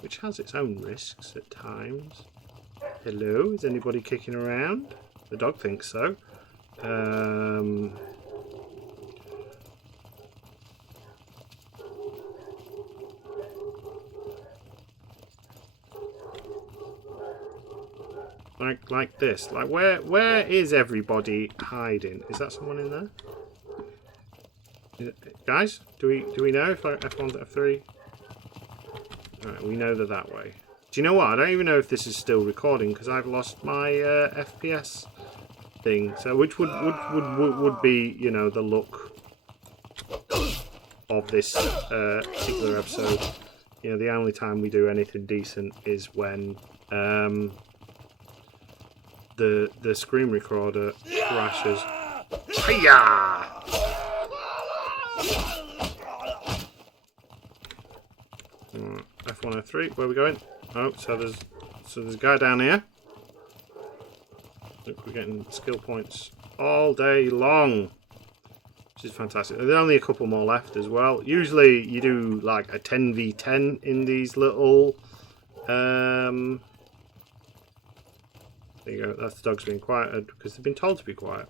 which has its own risks at times. Hello, is anybody kicking around? The dog thinks so. Like this. Like where is everybody hiding? Is that someone in there? Guys, do we know if F1's F3? Alright, we know they're that way. Do you know what? I don't even know if this is still recording because I've lost my FPS thing. So which would be, you know, the look of this particular episode. You know, the only time we do anything decent is when the screen recorder crashes. Hiya! F1, F3, where are we going? Oh, so there's a guy down here. Look, we're getting skill points all day long, which is fantastic. There's only a couple more left as well. Usually you do like a 10v10 in these little there you go, that's the dogs being quiet because they've been told to be quiet.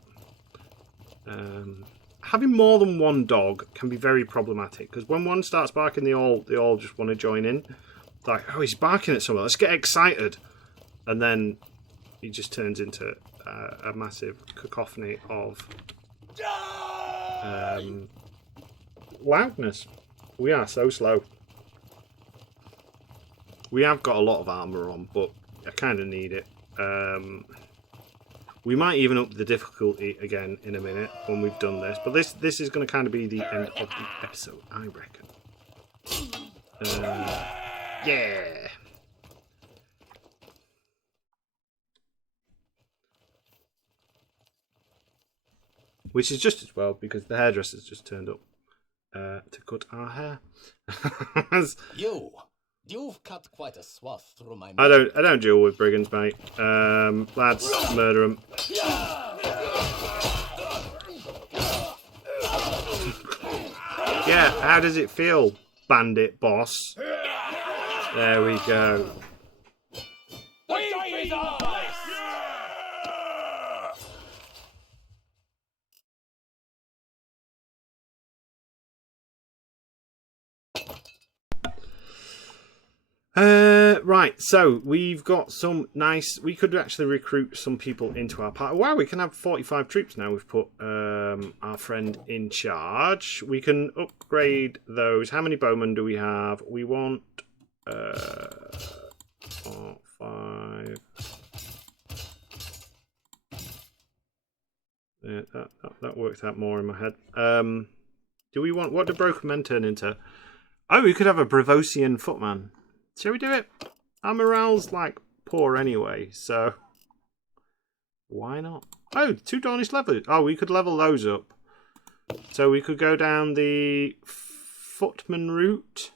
Having more than one dog can be very problematic because when one starts barking, they all just want to join in. Like, oh, he's barking at someone, let's get excited. And then he just turns into a massive cacophony of loudness. We are so slow. We have got a lot of armour on, but I kind of need it. We might even up the difficulty again in a minute when we've done this, but this is going to kind of be the end of the episode, I reckon. Yeah. Which is just as well because the hairdresser's just turned up to cut our hair. You've cut quite a swath through my. I don't deal with brigands, mate. Lads, murder them. Yeah, how does it feel, bandit boss? There we go. Right, so we've got some nice. We could actually recruit some people into our party. Wow, we can have 45 troops now. We've put our friend in charge. We can upgrade those. How many bowmen do we have? We want 4, 5. Yeah, that worked out more in my head. Do we want, what do broken men turn into? Oh, we could have a Bravosian footman. Shall we do it? Our morale's like poor anyway, so why not? Oh, 2 Dornish levels. Oh, we could level those up. So we could go down the footman route.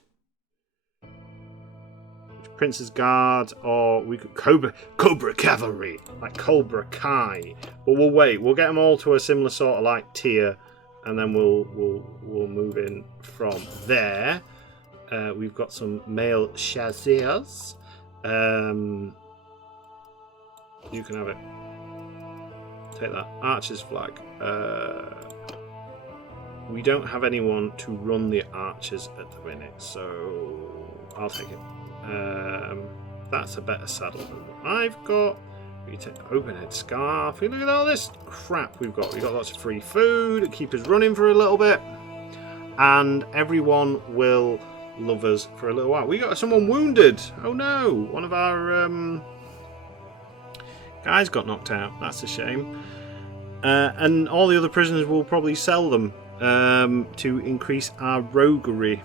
Prince's Guard, or we could Cobra Cavalry, like Cobra Kai. But we'll wait. We'll get them all to a similar sort of like tier, and then we'll move in from there. We've got some male chasseurs. You can have it. Take that. Archer's flag. We don't have anyone to run the archers at the minute, so I'll take it. That's a better saddle than what I've got. We take the open head scarf. Look at all this crap we've got. We've got lots of free food, keep us running for a little bit, and everyone will love us for a little while. We got someone wounded. Oh no, one of our guys got knocked out. That's a shame. And all the other prisoners will probably sell them to increase our roguery.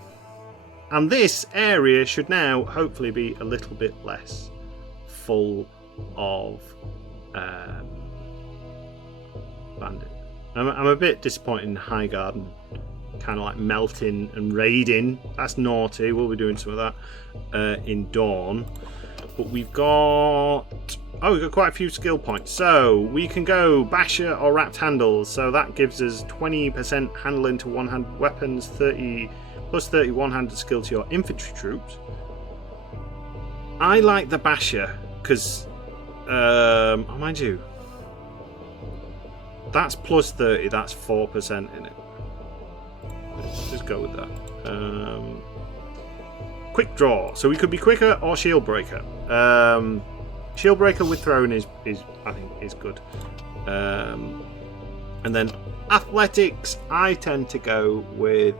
And this area should now hopefully be a little bit less full of bandit. I'm a bit disappointed in High Garden, kind of like melting and raiding. That's naughty. We'll be doing some of that in Dawn. But we've got quite a few skill points. So we can go Basher or Wrapped Handles. So that gives us 20% handling to one-handed weapons, 30 plus 30 one-handed skill to your infantry troops. I like the Basher because, oh, mind you, that's plus 30. That's 4% in it. Let's just go with that. Quick draw. So we could be quicker or shield breaker. Shield breaker with thrown is I think is good. And then athletics, I tend to go with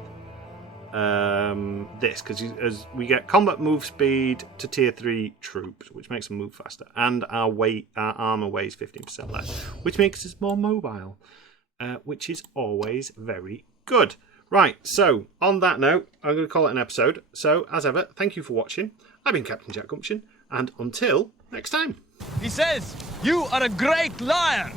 this because as we get combat move speed to tier 3 troops, which makes them move faster, and our armor weighs 15% less, which makes us more mobile, which is always very good. Right, so on that note, I'm going to call it an episode. So as ever, thank you for watching. I've been Captain Jack Gumption, and until next time. He says, "You are a great liar."